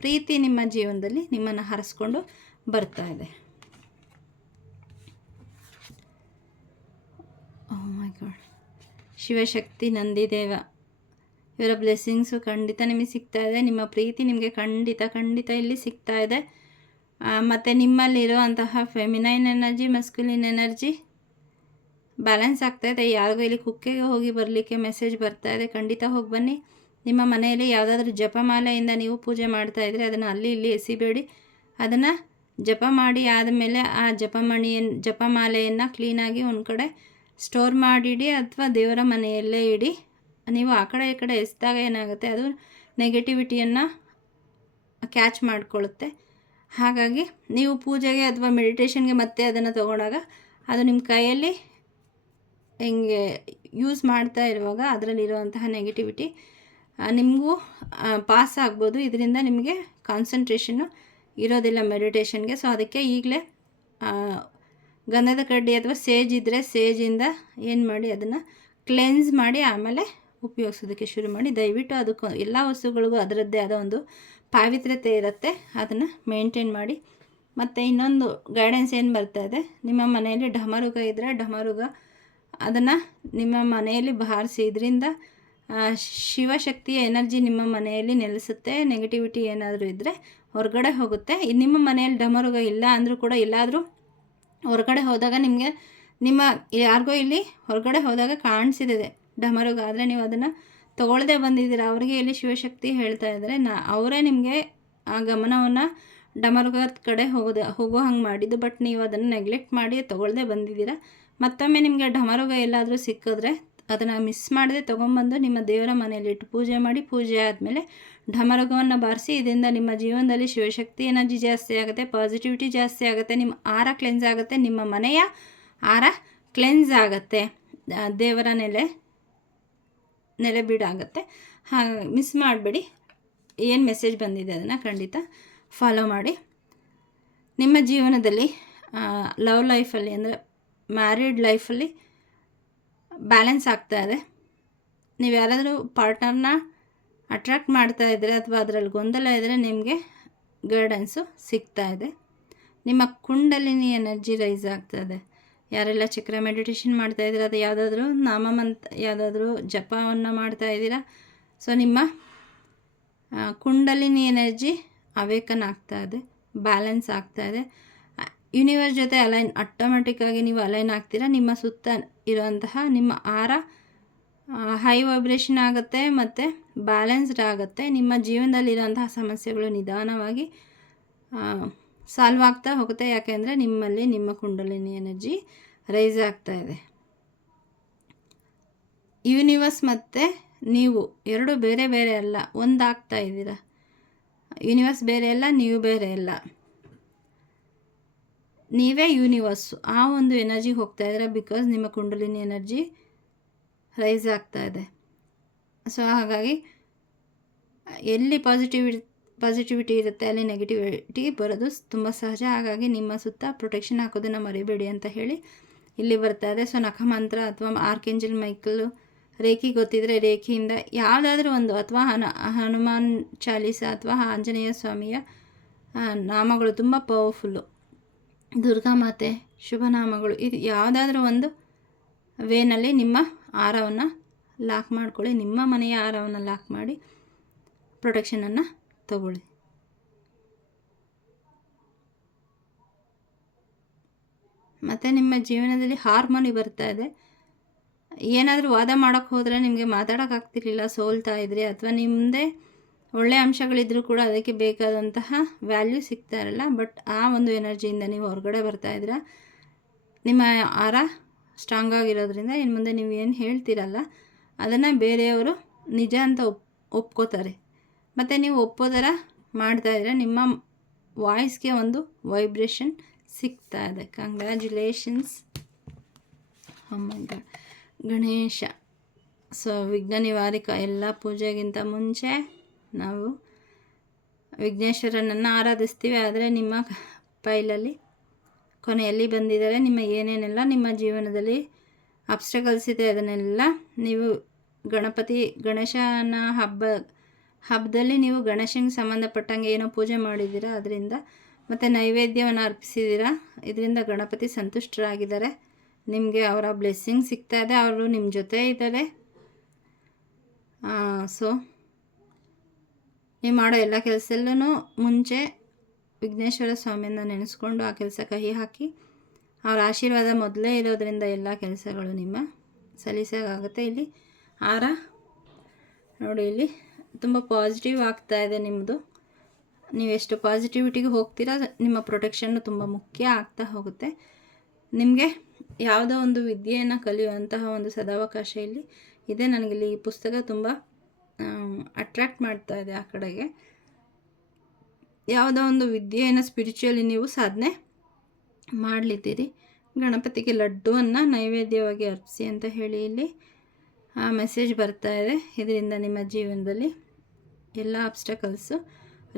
ಪ್ರೀತಿ ನಿಮ್ಮ ಜೀವನದಲ್ಲಿ ನಿಮ್ಮನ್ನು ಹರಿಸ್ಕೊಂಡು ಬರ್ತಾ ಇದೆ. ಓಹ್ ಮೈ ಗಾಡ್, ಶಿವಶಕ್ತಿ, ನಂದಿದೇವ, ಇವರ ಬ್ಲೆಸ್ಸಿಂಗ್ಸು ಖಂಡಿತ ನಿಮಗೆ ಸಿಗ್ತಾ ಇದೆ. ನಿಮ್ಮ ಪ್ರೀತಿ ನಿಮಗೆ ಖಂಡಿತ ಇಲ್ಲಿ ಸಿಗ್ತಾ ಇದೆ. ಮತ್ತು ನಿಮ್ಮಲ್ಲಿರುವಂತಹ ಫೆಮಿನೈನ್ ಎನರ್ಜಿ, ಮಸ್ಕ್ಯುಲಿನ್ ಎನರ್ಜಿ ಬ್ಯಾಲೆನ್ಸ್ ಆಗ್ತಾಯಿದೆ. ಯಾರಿಗೂ ಇಲ್ಲಿ ಕುಕ್ಕೆಗೆ ಹೋಗಿ ಬರಲಿಕ್ಕೆ ಮೆಸೇಜ್ ಬರ್ತಾ ಇದೆ. ಖಂಡಿತ ಹೋಗಿ ಬನ್ನಿ. ನಿಮ್ಮ ಮನೆಯಲ್ಲಿ ಯಾವುದಾದ್ರೂ ಜಪಮಾಲೆಯಿಂದ ನೀವು ಪೂಜೆ ಮಾಡ್ತಾಯಿದ್ರೆ ಅದನ್ನು ಅಲ್ಲಿ ಇಲ್ಲಿ ಎಸಿಬೇಡಿ. ಅದನ್ನು ಜಪ ಮಾಡಿ ಆದಮೇಲೆ ಆ ಜಪಮಾಲೆಯನ್ನು ಕ್ಲೀನಾಗಿ ಒಂದು ಕಡೆ ಸ್ಟೋರ್ ಮಾಡಿಡಿ, ಅಥವಾ ದೇವರ ಮನೆಯಲ್ಲೇ ಇಡಿ. ನೀವು ಆ ಕಡೆ ಈ ಕಡೆ ಎಸೆದಾಗ ಏನಾಗುತ್ತೆ, ಅದು ನೆಗೆಟಿವಿಟಿಯನ್ನು ಕ್ಯಾಚ್ ಮಾಡಿಕೊಳ್ಳುತ್ತೆ. ಹಾಗಾಗಿ ನೀವು ಪೂಜೆಗೆ ಅಥವಾ ಮೆಡಿಟೇಷನ್ಗೆ ಮತ್ತೆ ಅದನ್ನು ತೊಗೊಂಡಾಗ ಅದು ನಿಮ್ಮ ಕೈಯಲ್ಲಿ ಹಿಂಗೆ ಯೂಸ್ ಮಾಡ್ತಾ ಇರುವಾಗ ಅದರಲ್ಲಿರುವಂತಹ ನೆಗೆಟಿವಿಟಿ ನಿಮಗೂ ಪಾಸ್ ಆಗ್ಬೋದು. ಇದರಿಂದ ನಿಮಗೆ ಕಾನ್ಸಂಟ್ರೇಷನ್ನು ಇರೋದಿಲ್ಲ ಮೆಡಿಟೇಷನ್ಗೆ. ಸೊ ಅದಕ್ಕೆ ಈಗಲೇ ಗಂಧದ ಕಡ್ಡಿ ಅಥವಾ ಸೇಜ್ ಇದ್ದರೆ ಸೇಜಿಂದ ಏನು ಮಾಡಿ ಅದನ್ನು ಕ್ಲೆನ್ಸ್ ಮಾಡಿ ಆಮೇಲೆ ಉಪಯೋಗಿಸೋದಕ್ಕೆ ಶುರು ಮಾಡಿ. ದಯವಿಟ್ಟು ಅದಕ್ಕೂ ಎಲ್ಲ ವಸ್ತುಗಳಿಗೂ ಅದರದ್ದೇ ಆದ ಒಂದು ಪಾವಿತ್ರ್ಯತೆ ಇರುತ್ತೆ, ಅದನ್ನು ಮೇಂಟೈನ್ ಮಾಡಿ. ಮತ್ತು ಇನ್ನೊಂದು ಗೈಡೆನ್ಸ್ ಏನು ಬರ್ತಾ ಇದೆ, ನಿಮ್ಮ ಮನೆಯಲ್ಲಿ ಢಮರುಗ ಇದ್ದರೆ ಢಮರುಗ ಅದನ್ನು ನಿಮ್ಮ ಮನೆಯಲ್ಲಿ ಬಾರಿಸಿ. ಇದರಿಂದ ಶಿವಶಕ್ತಿಯ ಎನರ್ಜಿ ನಿಮ್ಮ ಮನೆಯಲ್ಲಿ ನೆಲೆಸುತ್ತೆ. ನೆಗೆಟಿವಿಟಿ ಏನಾದರೂ ಇದ್ದರೆ ಹೊರಗಡೆ ಹೋಗುತ್ತೆ. ನಿಮ್ಮ ಮನೆಯಲ್ಲಿ ಢಮರುಗ ಇಲ್ಲ ಅಂದರೂ ಕೂಡ ಎಲ್ಲಾದರೂ ಹೊರಗಡೆ ಹೋದಾಗ ನಿಮಗೆ ಯಾರಿಗೋ ಇಲ್ಲಿ ಹೊರಗಡೆ ಹೋದಾಗ ಕಾಣಿಸಿದೆ ಢಮರುಗ, ಆದರೆ ನೀವು ಅದನ್ನು ತೊಗೊಳ್ಳದೆ ಬಂದಿದ್ದೀರ. ಅವರಿಗೆ ಇಲ್ಲಿ ಶಿವಶಕ್ತಿ ಹೇಳ್ತಾ ಇದ್ದಾರೆ, ಅವರೇ ನಿಮಗೆ ಆ ಗಮನವನ್ನು ಢಮರುಗದ ಕಡೆ ಹೋಗೋ ಹಂಗೆ ಮಾಡಿದ್ದು. ಬಟ್ ನೀವು ಅದನ್ನು ನೆಗ್ಲೆಕ್ಟ್ ಮಾಡಿ ತೊಗೊಳ್ಳದೆ ಬಂದಿದ್ದೀರ. ಮತ್ತೊಮ್ಮೆ ನಿಮಗೆ ಢಮರುಗ ಎಲ್ಲಾದರೂ ಸಿಕ್ಕಿದ್ರೆ ಅದನ್ನು ಮಿಸ್ ಮಾಡದೆ ತೊಗೊಂಬಂದು ನಿಮ್ಮ ದೇವರ ಮನೆಯಲ್ಲಿಟ್ಟು ಪೂಜೆ ಮಾಡಿ. ಪೂಜೆ ಆದಮೇಲೆ ಢಮರುಗವನ್ನು ಬಾರಿಸಿ. ಇದರಿಂದ ನಿಮ್ಮ ಜೀವನದಲ್ಲಿ ಶಿವಶಕ್ತಿ ಎನರ್ಜಿ ಜಾಸ್ತಿ ಆಗುತ್ತೆ, ಪಾಸಿಟಿವಿಟಿ ಜಾಸ್ತಿ ಆಗುತ್ತೆ, ನಿಮ್ಮ ಆರ ಕ್ಲೆನ್ಸ್ ಆಗುತ್ತೆ, ನಿಮ್ಮ ಮನೆಯ ಆರ ಕ್ಲೆನ್ಸ್ ಆಗುತ್ತೆ, ದೇವರ ನೆಲೆ ಬೀಡಾಗುತ್ತೆ. ಹಾಗಾಗಿ ಮಿಸ್ ಮಾಡಬೇಡಿ. ಏನು ಮೆಸೇಜ್ ಬಂದಿದೆ ಅದನ್ನು ಖಂಡಿತ ಫಾಲೋ ಮಾಡಿ. ನಿಮ್ಮ ಜೀವನದಲ್ಲಿ ಲವ್ ಲೈಫಲ್ಲಿ ಅಂದರೆ ಮ್ಯಾರಿಡ್ ಲೈಫಲ್ಲಿ ಬ್ಯಾಲೆನ್ಸ್ ಆಗ್ತಾ ಇದೆ. ನೀವು ಯಾರಾದರೂ ಪಾರ್ಟ್ನರ್ನ ಅಟ್ರ್ಯಾಕ್ಟ್ ಮಾಡ್ತಾ ಇದ್ದರೆ ಅಥವಾ ಅದರಲ್ಲಿ ಗೊಂದಲ ಇದ್ದರೆ ನಿಮಗೆ ಗೈಡೆನ್ಸು ಸಿಗ್ತಾ ಇದೆ. ನಿಮ್ಮ ಕುಂಡಲಿನಿ ಎನರ್ಜಿ ರೈಸ್ ಆಗ್ತಾ ಇದೆ. ಯಾರೆಲ್ಲ ಚಕ್ರ ಮೆಡಿಟೇಷನ್ ಮಾಡ್ತಾಯಿದ್ದೀರ, ಅದು ಯಾವುದಾದ್ರೂ ಯಾವುದಾದ್ರೂ ಜಪವನ್ನು ಮಾಡ್ತಾಯಿದ್ದೀರಾ, ಸೊ ನಿಮ್ಮ ಕುಂಡಲಿನಿ ಎನರ್ಜಿ ಅವೇಕನ್ ಆಗ್ತಾ ಇದೆ, ಬ್ಯಾಲೆನ್ಸ್ ಆಗ್ತಾ ಇದೆ. ಯೂನಿವರ್ಸ್ ಜೊತೆ ಆಟೋಮೆಟಿಕ್ಕಾಗಿ ನೀವು ಅಲೈನ್ ಆಗ್ತೀರಾ. ನಿಮ್ಮ ಸುತ್ತ ಇರುವಂತಹ ನಿಮ್ಮ ಆರ ಹೈ ವೈಬ್ರೇಷನ್ ಆಗುತ್ತೆ ಮತ್ತು ಬ್ಯಾಲೆನ್ಸ್ಡ್ ಆಗುತ್ತೆ. ನಿಮ್ಮ ಜೀವನದಲ್ಲಿರೋಂತಹ ಸಮಸ್ಯೆಗಳು ನಿಧಾನವಾಗಿ ಸಾಲ್ವ್ ಆಗ್ತಾ ಹೋಗುತ್ತೆ. ಯಾಕೆಂದರೆ ನಿಮ್ಮಲ್ಲಿ ನಿಮ್ಮ ಕುಂಡಲಿನಿ ಎನರ್ಜಿ ರೈಸ್ ಆಗ್ತಾ ಇದೆ. ಯೂನಿವರ್ಸ್ ಮತ್ತು ನೀವು ಎರಡು ಬೇರೆ ಬೇರೆ ಅಲ್ಲ, ಒಂದಾಗ್ತಾ ಇದ್ದೀರಾ. ಯೂನಿವರ್ಸ್ ಬೇರೆ ಅಲ್ಲ, ನೀವು ಬೇರೆ ಅಲ್ಲ. ನೀವೇ ಯೂನಿವರ್ಸು, ಆ ಒಂದು ಎನರ್ಜಿಗೆ ಹೋಗ್ತಾ ಇದ್ದೀರಾ. ಬಿಕಾಸ್ ನಿಮ್ಮ ಕುಂಡಲಿನಿ ಎನರ್ಜಿ ರೈಸ್ ಆಗ್ತಾ ಇದೆ. ಸೊ ಹಾಗಾಗಿ ಎಲ್ಲಿ ಪಾಸಿಟಿವಿಟಿ ಇರುತ್ತೆ ಅಲ್ಲಿ ನೆಗೆಟಿವಿಟಿ ಬರೋದು ತುಂಬ ಸಹಜ. ಹಾಗಾಗಿ ನಿಮ್ಮ ಸುತ್ತ ಪ್ರೊಟೆಕ್ಷನ್ ಹಾಕೋದನ್ನು ಮರಿಬೇಡಿ ಅಂತ ಹೇಳಿ ಇಲ್ಲಿ ಬರ್ತಾ ಇದೆ. ಸೊ ನಖಮಂತ್ರ ಅಥವಾ ಆರ್ಕೆಂಜಲ್ ಮೈಕಲ್ ರೇಖಿ ಗೊತ್ತಿದ್ದರೆ ರೇಖಿಯಿಂದ ಯಾವುದಾದ್ರೂ ಒಂದು, ಅಥವಾ ಹನುಮಾನ್ ಚಾಲೀಸ ಅಥವಾ ಆಂಜನೇಯ ಸ್ವಾಮಿಯ ನಾಮಗಳು ತುಂಬ ಪವರ್ಫುಲ್ಲು, ದುರ್ಗಾಮಾತೆ ಶುಭನಾಮಗಳು, ಇದು ಯಾವುದಾದ್ರೂ ಒಂದು ವೇನಲ್ಲಿ ನಿಮ್ಮ ಆರವನ್ನು ಲಾಕ್ ಮಾಡ್ಕೊಳ್ಳಿ. ನಿಮ್ಮ ಮನೆಯ ಆರವನ್ನು ಲಾಕ್ ಮಾಡಿ ಪ್ರೊಟೆಕ್ಷನನ್ನು ತಗೊಳ್ಳಿ. ಮತ್ತು ನಿಮ್ಮ ಜೀವನದಲ್ಲಿ ಹಾರ್ಮೋನಿ ಬರ್ತಾ ಇದೆ. ಏನಾದರೂ ವಾದ ಮಾಡೋಕ್ಕೆ ಹೋದರೆ ನಿಮಗೆ ಮಾತಾಡೋಕ್ಕಾಗ್ತಿರ್ಲಿಲ್ಲ, ಸೋಲ್ತಾ ಇದ್ರಿ, ಅಥವಾ ನಿಮ್ಮದೇ ಒಳ್ಳೆಯ ಅಂಶಗಳಿದ್ದರೂ ಕೂಡ ಅದಕ್ಕೆ ಬೇಕಾದಂತಹ ವ್ಯಾಲ್ಯೂ ಸಿಗ್ತಾ ಇರಲ್ಲ. ಬಟ್ ಆ ಒಂದು ಎನರ್ಜಿಯಿಂದ ನೀವು ಹೊರಗಡೆ ಬರ್ತಾ ಇದ್ದೀರಾ. ನಿಮ್ಮ ಆರ ಸ್ಟ್ರಾಂಗ್ ಆಗಿರೋದ್ರಿಂದ ಇನ್ನು ಮುಂದೆ ನೀವು ಏನು ಹೇಳ್ತೀರಲ್ಲ ಅದನ್ನು ಬೇರೆಯವರು ನಿಜ ಅಂತ ಒಪ್ಕೋತಾರೆ. ಮತ್ತು ನೀವು ಒಪ್ಪೋದರ ಮಾಡ್ತಾಯಿದ್ರೆ ನಿಮ್ಮ ವಾಯ್ಸ್ಗೆ ಒಂದು ವೈಬ್ರೇಷನ್ ಸಿಗ್ತಾ ಇದೆ. ಕಂಗ್ರ್ಯಾಚುಲೇಷನ್ಸ್. ಗಣೇಶ ಸೊ ವಿಘ್ನ ನಿವಾರಕ. ಎಲ್ಲ ಪೂಜೆಗಿಂತ ಮುಂಚೆ ನಾವು ವಿಘ್ನೇಶ್ವರನನ್ನು ಆರಾಧಿಸ್ತೀವಿ. ಆದರೆ ನಿಮ್ಮ ಫೈಲಲ್ಲಿ ಕೊನೆಯಲ್ಲಿ ಬಂದಿದ್ದಾರೆ ನಿಮ್ಮ ಏನೇನೆಲ್ಲ ನಿಮ್ಮ ಜೀವನದಲ್ಲಿ ಅಬ್ಸ್ಟಕಲ್ಸ್ ಇದೆ ಅದನ್ನೆಲ್ಲ ನೀವು ಗಣೇಶನ ಹಬ್ಬದಲ್ಲಿ ನೀವು ಗಣೇಶನಿಗೆ ಸಂಬಂಧಪಟ್ಟಂಗೆ ಏನೋ ಪೂಜೆ ಮಾಡಿದ್ದೀರಾ, ಅದರಿಂದ ಮತ್ತು ನೈವೇದ್ಯವನ್ನು ಅರ್ಪಿಸಿದ್ದೀರಾ. ಇದರಿಂದ ಗಣಪತಿ ಸಂತುಷ್ಟರಾಗಿದ್ದಾರೆ. ನಿಮಗೆ ಅವರ ಬ್ಲೆಸ್ಸಿಂಗ್ ಸಿಗ್ತಾ ಇದೆ, ಅವರು ನಿಮ್ಮ ಜೊತೆ ಇದ್ದಾರೆ. ಸೊ ನೀವು ಮಾಡೋ ಎಲ್ಲ ಕೆಲಸದಲ್ಲೂ ಮುಂಚೆ ವಿಘ್ನೇಶ್ವರ ಸ್ವಾಮಿಯನ್ನು ನೆನೆಸ್ಕೊಂಡು ಆ ಕೆಲಸ ಕಹಿ ಹಾಕಿ ಅವರ ಆಶೀರ್ವಾದ ಮೊದಲೇ ಇರೋದರಿಂದ ಎಲ್ಲ ಕೆಲಸಗಳು ನಿಮ್ಮ ಸಲೀಸಾಗುತ್ತೆ. ಇಲ್ಲಿ ಆರ ನೋಡಿ, ಇಲ್ಲಿ ತುಂಬ ಪಾಸಿಟಿವ್ ಆಗ್ತಾ ಇದೆ ನಿಮ್ಮದು. ನೀವೆಷ್ಟು ಪಾಸಿಟಿವಿಟಿಗೆ ಹೋಗ್ತೀರಾ ನಿಮ್ಮ ಪ್ರೊಟೆಕ್ಷನ್ನು ತುಂಬ ಮುಖ್ಯ ಆಗ್ತಾ ಹೋಗುತ್ತೆ. ನಿಮಗೆ ಯಾವುದೋ ಒಂದು ವಿದ್ಯೆಯನ್ನು ಕಲಿಯುವಂತಹ ಒಂದು ಸದಾವಕಾಶ ಇಲ್ಲಿ ಇದೆ. ನನಗಿಲ್ಲಿ ಈ ಪುಸ್ತಕ ತುಂಬ ಅಟ್ರ್ಯಾಕ್ಟ್ ಮಾಡ್ತಾ ಇದೆ ಆ ಕಡೆಗೆ. ಯಾವುದೋ ಒಂದು ವಿದ್ಯೆಯನ್ನು ಸ್ಪಿರಿಚುವಲಿ ನೀವು ಸಾಧನೆ ಮಾಡಲಿದ್ದೀರಿ. ಗಣಪತಿಗೆ ಲಡ್ಡುವನ್ನು ನೈವೇದ್ಯವಾಗಿ ಅರ್ಪಿಸಿ ಅಂತ ಹೇಳಿ ಇಲ್ಲಿ ಆ ಮೆಸೇಜ್ ಬರ್ತಾ ಇದೆ. ಇದರಿಂದ ನಿಮ್ಮ ಜೀವನದಲ್ಲಿ ಎಲ್ಲ ಅಬ್ಸ್ಟಕಲ್ಸು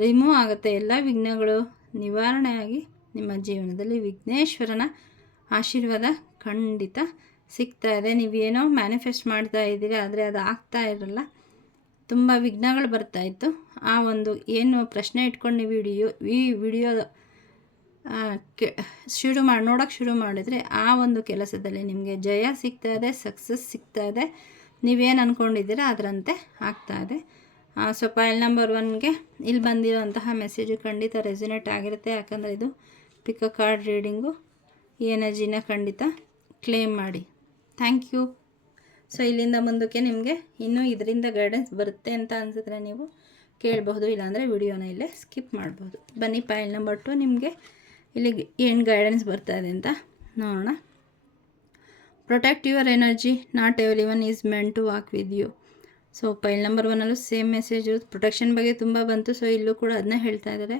ರಿಮೂವ್ ಆಗುತ್ತೆ, ಎಲ್ಲ ವಿಘ್ನಗಳು ನಿವಾರಣೆಯಾಗಿ ನಿಮ್ಮ ಜೀವನದಲ್ಲಿ ವಿಘ್ನೇಶ್ವರನ ಆಶೀರ್ವಾದ ಖಂಡಿತ ಸಿಗ್ತಾ ಇದೆ. ನೀವೇನೋ ಮ್ಯಾನಿಫೆಸ್ಟ್ ಮಾಡ್ತಾ ಇದ್ದೀರಿ, ಆದರೆ ಅದು ಆಗ್ತಾ ಇರಲ್ಲ. ತುಂಬ ವಿಘ್ನಗಳು ಬರ್ತಾಯಿತ್ತು. ಆ ಒಂದು ಏನು ಪ್ರಶ್ನೆ ಇಟ್ಕೊಂಡು ನೀವು ಈ ವಿಡಿಯೋ ನೋಡೋಕ್ಕೆ ಶುರು ಮಾಡಿದರೆ ಆ ಒಂದು ಕೆಲಸದಲ್ಲಿ ನಿಮಗೆ ಜಯ ಸಿಗ್ತಾ ಇದೆ, ಸಕ್ಸಸ್ ಸಿಗ್ತಾ ಇದೆ. ನೀವೇನು ಅಂದ್ಕೊಂಡಿದ್ದೀರಾ ಅದರಂತೆ ಆಗ್ತಾಯಿದೆ. ಸೊ ಫೈಲ್ ನಂಬರ್ 1ಗೆ ಇಲ್ಲಿ ಬಂದಿರೋಂತಹ ಮೆಸೇಜು ಖಂಡಿತ ರೆಸೊನೇಟ್ ಆಗಿರುತ್ತೆ. ಯಾಕಂದರೆ ಇದು ಪಿಕ್ ಅ ಕಾರ್ಡ್ ರೀಡಿಂಗು. ಈ ಎನರ್ಜಿನ ಖಂಡಿತ ಕ್ಲೇಮ್ ಮಾಡಿ. Thank you. ಸೊ ಇಲ್ಲಿಂದ ಮುಂದಕ್ಕೆ ನಿಮಗೆ ಇನ್ನೂ ಇದರಿಂದ ಗೈಡೆನ್ಸ್ ಬರುತ್ತೆ ಅಂತ ಅನಿಸಿದ್ರೆ ನೀವು ಕೇಳಬಹುದು, ಇಲ್ಲಾಂದರೆ ವಿಡಿಯೋನ ಇಲ್ಲೇ ಸ್ಕಿಪ್ ಮಾಡ್ಬೋದು. ಬನ್ನಿ ಫೈಲ್ ನಂಬರ್ 2 ನಿಮಗೆ ಇಲ್ಲಿ ಏನು ಗೈಡೆನ್ಸ್ ಬರ್ತಾ ಇದೆ ಅಂತ ನೋಡೋಣ. Protect your energy, not every one is meant to walk with you. So file number 1ಅಲ್ಲೂ ಸೇಮ್ ಮೆಸೇಜು ಪ್ರೊಟೆಕ್ಷನ್ ಬಗ್ಗೆ ತುಂಬ ಬಂತು. ಸೊ ಇಲ್ಲೂ ಕೂಡ ಅದನ್ನೇ ಹೇಳ್ತಾ ಇದ್ದಾರೆ.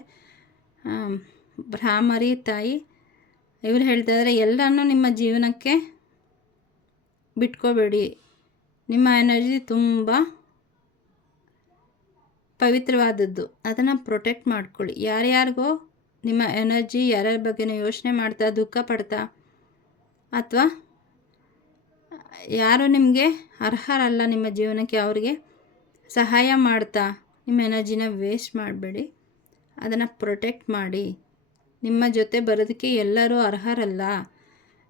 ಭ್ರಾಮರಿ ತಾಯಿ ಇವರು ಹೇಳ್ತಾ ಇದ್ದಾರೆ, ಎಲ್ಲರನ್ನೂ ನಿಮ್ಮ ಜೀವನಕ್ಕೆ ಬಿಟ್ಕೋಬೇಡಿ. ನಿಮ್ಮ ಎನರ್ಜಿ ತುಂಬ ಪವಿತ್ರವಾದದ್ದು, ಅದನ್ನು ಪ್ರೊಟೆಕ್ಟ್ ಮಾಡ್ಕೊಳ್ಳಿ. ಯಾರ್ಯಾರಿಗೋ ನಿಮ್ಮ ಎನರ್ಜಿ ಯಾರ್ಯಾರ ಬಗ್ಗೆನೂ ಯೋಚನೆ ಮಾಡ್ತಾ ದುಃಖ ಪಡ್ತಾ ಅಥವಾ ಯಾರು ನಿಮಗೆ ಅರ್ಹರಲ್ಲ ನಿಮ್ಮ ಜೀವನಕ್ಕೆ ಅವ್ರಿಗೆ ಸಹಾಯ ಮಾಡ್ತಾ ನಿಮ್ಮ ಎನರ್ಜಿನ ವೇಸ್ಟ್ ಮಾಡಬೇಡಿ. ಅದನ್ನು ಪ್ರೊಟೆಕ್ಟ್ ಮಾಡಿ. ನಿಮ್ಮ ಜೊತೆ ಬರೋದಕ್ಕೆ ಎಲ್ಲರೂ ಅರ್ಹರಲ್ಲ.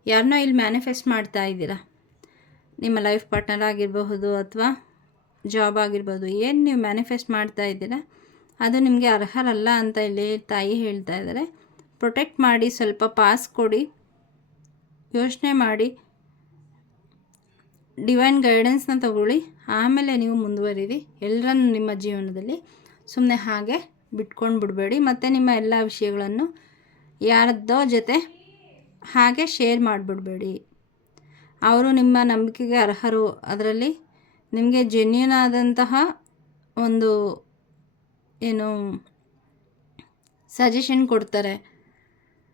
ಯಾರನ್ನೋ ಇಲ್ಲಿ ಮ್ಯಾನಿಫೆಸ್ಟ್ ಮಾಡ್ತಾ ಇದ್ದೀರಾ, ನಿಮ್ಮ ಲೈಫ್ ಪಾರ್ಟ್ನರ್ ಆಗಿರಬಹುದು ಅಥವಾ ಜಾಬ್ ಆಗಿರ್ಬೋದು. ಏನು ನೀವು ಮ್ಯಾನಿಫೆಸ್ಟ್ ಮಾಡ್ತಾ ಇದ್ದೀರಾ ಅದು ನಿಮಗೆ ಅರ್ಹರಲ್ಲ ಅಂತ ಇಲ್ಲಿ ತಾಯಿ ಹೇಳ್ತಾ ಇದ್ದಾರೆ. ಪ್ರೊಟೆಕ್ಟ್ ಮಾಡಿ, ಸ್ವಲ್ಪ ಪಾಸ್ ಕೊಡಿ, ಯೋಚನೆ ಮಾಡಿ, ಡಿವೈನ್ ಗೈಡೆನ್ಸ್ನ ತಗೊಳ್ಳಿ, ಆಮೇಲೆ ನೀವು ಮುಂದುವರಿರಿ. ಎಲ್ಲರನ್ನು ನಿಮ್ಮ ಜೀವನದಲ್ಲಿ ಸುಮ್ಮನೆ ಹಾಗೆ ಬಿಟ್ಕೊಂಡು ಬಿಡಬೇಡಿ. ಮತ್ತು ನಿಮ್ಮ ಎಲ್ಲ ವಿಷಯಗಳನ್ನು ಯಾರದ್ದೋ ಜೊತೆ ಹಾಗೆ ಶೇರ್ ಮಾಡಿಬಿಡಬೇಡಿ. ಅವರು ನಿಮ್ಮ ನಂಬಿಕೆಗೆ ಅರ್ಹರು, ಅದರಲ್ಲಿ ನಿಮಗೆ ಜೆನ್ಯೂನ್ ಆದಂತಹ ಒಂದು ಏನು ಸಜೆಷನ್ ಕೊಡ್ತಾರೆ.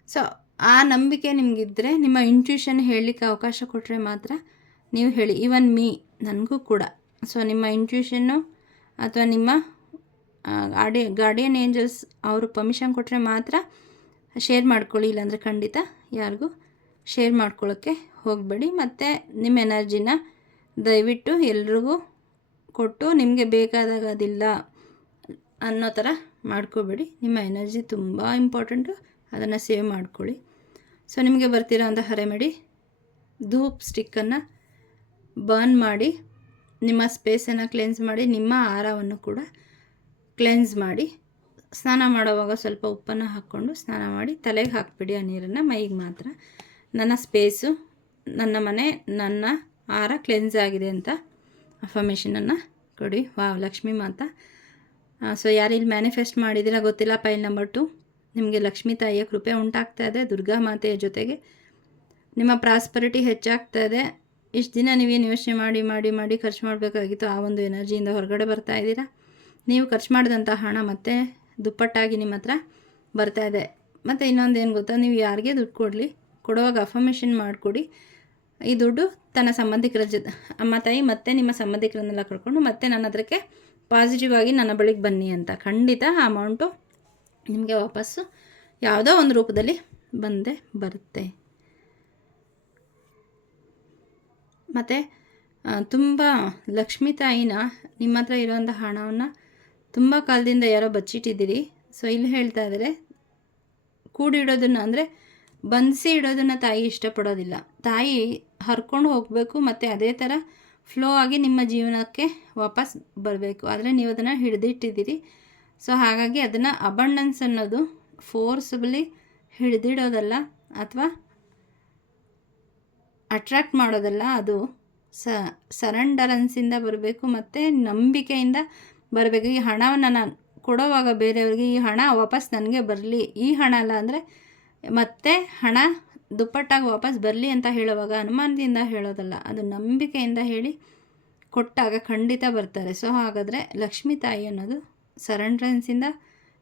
ಸೊ ಆ ನಂಬಿಕೆ ನಿಮಗಿದ್ದರೆ, ನಿಮ್ಮ ಇಂಟ್ಯೂಷನ್ ಹೇಳಲಿಕ್ಕೆ ಅವಕಾಶ ಕೊಟ್ಟರೆ ಮಾತ್ರ ನೀವು ಹೇಳಿ. ಈವನ್ ನನಗೂ ಕೂಡ. ಸೊ ನಿಮ್ಮ ಇಂಟ್ಯೂಷನ್ನು ಅಥವಾ ನಿಮ್ಮ ಗಾರ್ಡಿಯನ್ ಏಂಜಲ್ಸ್ ಅವರು ಪರ್ಮಿಷನ್ ಕೊಟ್ಟರೆ ಮಾತ್ರ ಶೇರ್ ಮಾಡ್ಕೊಳ್ಳಿ, ಇಲ್ಲಾಂದರೆ ಖಂಡಿತ ಯಾರಿಗೂ ಶೇರ್ ಮಾಡ್ಕೊಳ್ಳೋಕ್ಕೆ ಹೋಗಬೇಡಿ. ಮತ್ತು ನಿಮ್ಮ ಎನರ್ಜಿನ ದಯವಿಟ್ಟು ಎಲ್ರಿಗೂ ಕೊಟ್ಟು ನಿಮಗೆ ಬೇಕಾದಾಗ ಅದಿಲ್ಲ ಅನ್ನೋ ಥರ ಮಾಡ್ಕೋಬೇಡಿ. ನಿಮ್ಮ ಎನರ್ಜಿ ತುಂಬ ಇಂಪಾರ್ಟೆಂಟು, ಅದನ್ನು ಸೇವ್ ಮಾಡ್ಕೊಳ್ಳಿ. ಸೊ ನಿಮಗೆ ಬರ್ತಿರೋ ಅಂಥ ರೆಮಿಡಿ, ಧೂಪ್ ಸ್ಟಿಕ್ಕನ್ನು ಬರ್ನ್ ಮಾಡಿ ನಿಮ್ಮ ಸ್ಪೇಸನ್ನು ಕ್ಲೆನ್ಸ್ ಮಾಡಿ, ನಿಮ್ಮ ಆಹಾರವನ್ನು ಕೂಡ ಕ್ಲೆನ್ಸ್ ಮಾಡಿ, ಸ್ನಾನ ಮಾಡುವಾಗ ಸ್ವಲ್ಪ ಉಪ್ಪನ್ನು ಹಾಕ್ಕೊಂಡು ಸ್ನಾನ ಮಾಡಿ ತಲೆಗೆ ಹಾಕಿಬಿಡಿ ಆ ನೀರನ್ನು, ಮೈಗೆ ಮಾತ್ರ. ನನ್ನ ಸ್ಪೇಸು, ನನ್ನ ಮನೆ, ನನ್ನ ಆಹಾರ ಕ್ಲೆನ್ಸ್ ಆಗಿದೆ ಅಂತ ಅಫರ್ಮೇಷನನ್ನು ಕೊಡಿ. ವಾವ್, ಲಕ್ಷ್ಮೀ ಮಾತಾ. ಸೊ ಯಾರಿಲ್ಲಿ ಮ್ಯಾನಿಫೆಸ್ಟ್ ಮಾಡಿದ್ದೀರಾ ಗೊತ್ತಿಲ್ಲ, ಫೈಲ್ ನಂಬರ್ 2, ನಿಮಗೆ ಲಕ್ಷ್ಮೀ ತಾಯಿಯ ಕೃಪೆ ಉಂಟಾಗ್ತಾ ಇದೆ. ದುರ್ಗಾ ಮಾತೆಯ ಜೊತೆಗೆ ನಿಮ್ಮ ಪ್ರಾಸ್ಪರಿಟಿ ಹೆಚ್ಚಾಗ್ತಾ ಇದೆ. ಇಷ್ಟು ದಿನ ನೀವೇನು ಯೋಚನೆ ಮಾಡಿ ಮಾಡಿ ಮಾಡಿ ಖರ್ಚು ಮಾಡಬೇಕಾಗಿತ್ತು, ಆ ಒಂದು ಎನರ್ಜಿಯಿಂದ ಹೊರಗಡೆ ಬರ್ತಾ ಇದ್ದೀರಾ. ನೀವು ಖರ್ಚು ಮಾಡಿದಂಥ ಹಣ ಮತ್ತೆ ದುಪ್ಪಟ್ಟಾಗಿ ನಿಮ್ಮ ಹತ್ರ ಬರ್ತಾಯಿದೆ. ಮತ್ತು ಇನ್ನೊಂದು ಏನು ಗೊತ್ತಾ, ನೀವು ಯಾರಿಗೆ ದುಡ್ಡು ಕೊಡುವಾಗ ಅಫರ್ಮೇಷನ್ ಮಾಡಿಕೊಡಿ, ಈ ದುಡ್ಡು ತನ್ನ ಸಂಬಂಧಿಕರ ಜೊತೆ, ಅಮ್ಮ ತಾಯಿ ಮತ್ತು ನಿಮ್ಮ ಸಂಬಂಧಿಕರನ್ನೆಲ್ಲ ಕರ್ಕೊಂಡು ಮತ್ತೆ ನನ್ನ ಹತ್ರಕ್ಕೆ ಪಾಸಿಟಿವ್ ಆಗಿ ನನ್ನ ಬಳಿಗೆ ಬನ್ನಿ ಅಂತ. ಖಂಡಿತ ಆ ಅಮೌಂಟು ನಿಮಗೆ ವಾಪಸ್ಸು ಯಾವುದೋ ಒಂದು ರೂಪದಲ್ಲಿ ಬಂದೇ ಬರುತ್ತೆ. ಮತ್ತು ತುಂಬ ಲಕ್ಷ್ಮೀ ತಾಯಿನ, ನಿಮ್ಮ ಹತ್ರ ಇರೋವಂಥ ಹಣವನ್ನು ತುಂಬ ಕಾಲದಿಂದ ಯಾರೋ ಬಚ್ಚಿಟ್ಟಿದ್ದೀರಿ. ಸೊ ಇಲ್ಲಿ ಹೇಳ್ತಾ ಇದ್ದಾರೆ, ಕೂಡಿಡೋದನ್ನು ಅಂದರೆ ಬಂಧಿಸಿ ಇಡೋದನ್ನು ತಾಯಿ ಇಷ್ಟಪಡೋದಿಲ್ಲ. ತಾಯಿ ಹರ್ಕೊಂಡು ಹೋಗಬೇಕು ಮತ್ತು ಅದೇ ಥರ ಫ್ಲೋ ಆಗಿ ನಿಮ್ಮ ಜೀವನಕ್ಕೆ ವಾಪಸ್ ಬರಬೇಕು. ಆದರೆ ನೀವು ಅದನ್ನು ಹಿಡಿದಿಟ್ಟಿದ್ದೀರಿ. ಸೊ ಹಾಗಾಗಿ ಅದನ್ನು ಅಬಂಡೆನ್ಸ್ ಅನ್ನೋದು ಫೋರ್ಸಬಲಿ ಹಿಡಿದಿಡೋದಲ್ಲ ಅಥವಾ ಅಟ್ರ್ಯಾಕ್ಟ್ ಮಾಡೋದಲ್ಲ, ಅದು ಸರೆಂಡರೆನ್ಸಿಂದ ಬರಬೇಕು ಮತ್ತು ನಂಬಿಕೆಯಿಂದ ಬರಬೇಕು. ಈ ಹಣವನ್ನು ನಾನು ಕೊಡೋವಾಗ ಬೇರೆಯವ್ರಿಗೆ ಈ ಹಣ ವಾಪಸ್ ನನಗೆ ಬರಲಿ, ಈ ಹಣ ಅಲ್ಲ ಅಂದರೆ ಮತ್ತೆ ಹಣ ದುಪ್ಪಟ್ಟಾಗಿ ವಾಪಸ್ ಬರಲಿ ಅಂತ ಹೇಳುವಾಗ ಅನುಮಾನದಿಂದ ಹೇಳೋದಲ್ಲ, ಅದು ನಂಬಿಕೆಯಿಂದ ಹೇಳಿ ಕೊಟ್ಟಾಗ ಖಂಡಿತ ಬರ್ತಾರೆ. ಸೊ ಹಾಗಾದರೆ ಲಕ್ಷ್ಮೀ ತಾಯಿ ಅನ್ನೋದು ಸರೆಂಡ್ರೆನ್ಸಿಂದ,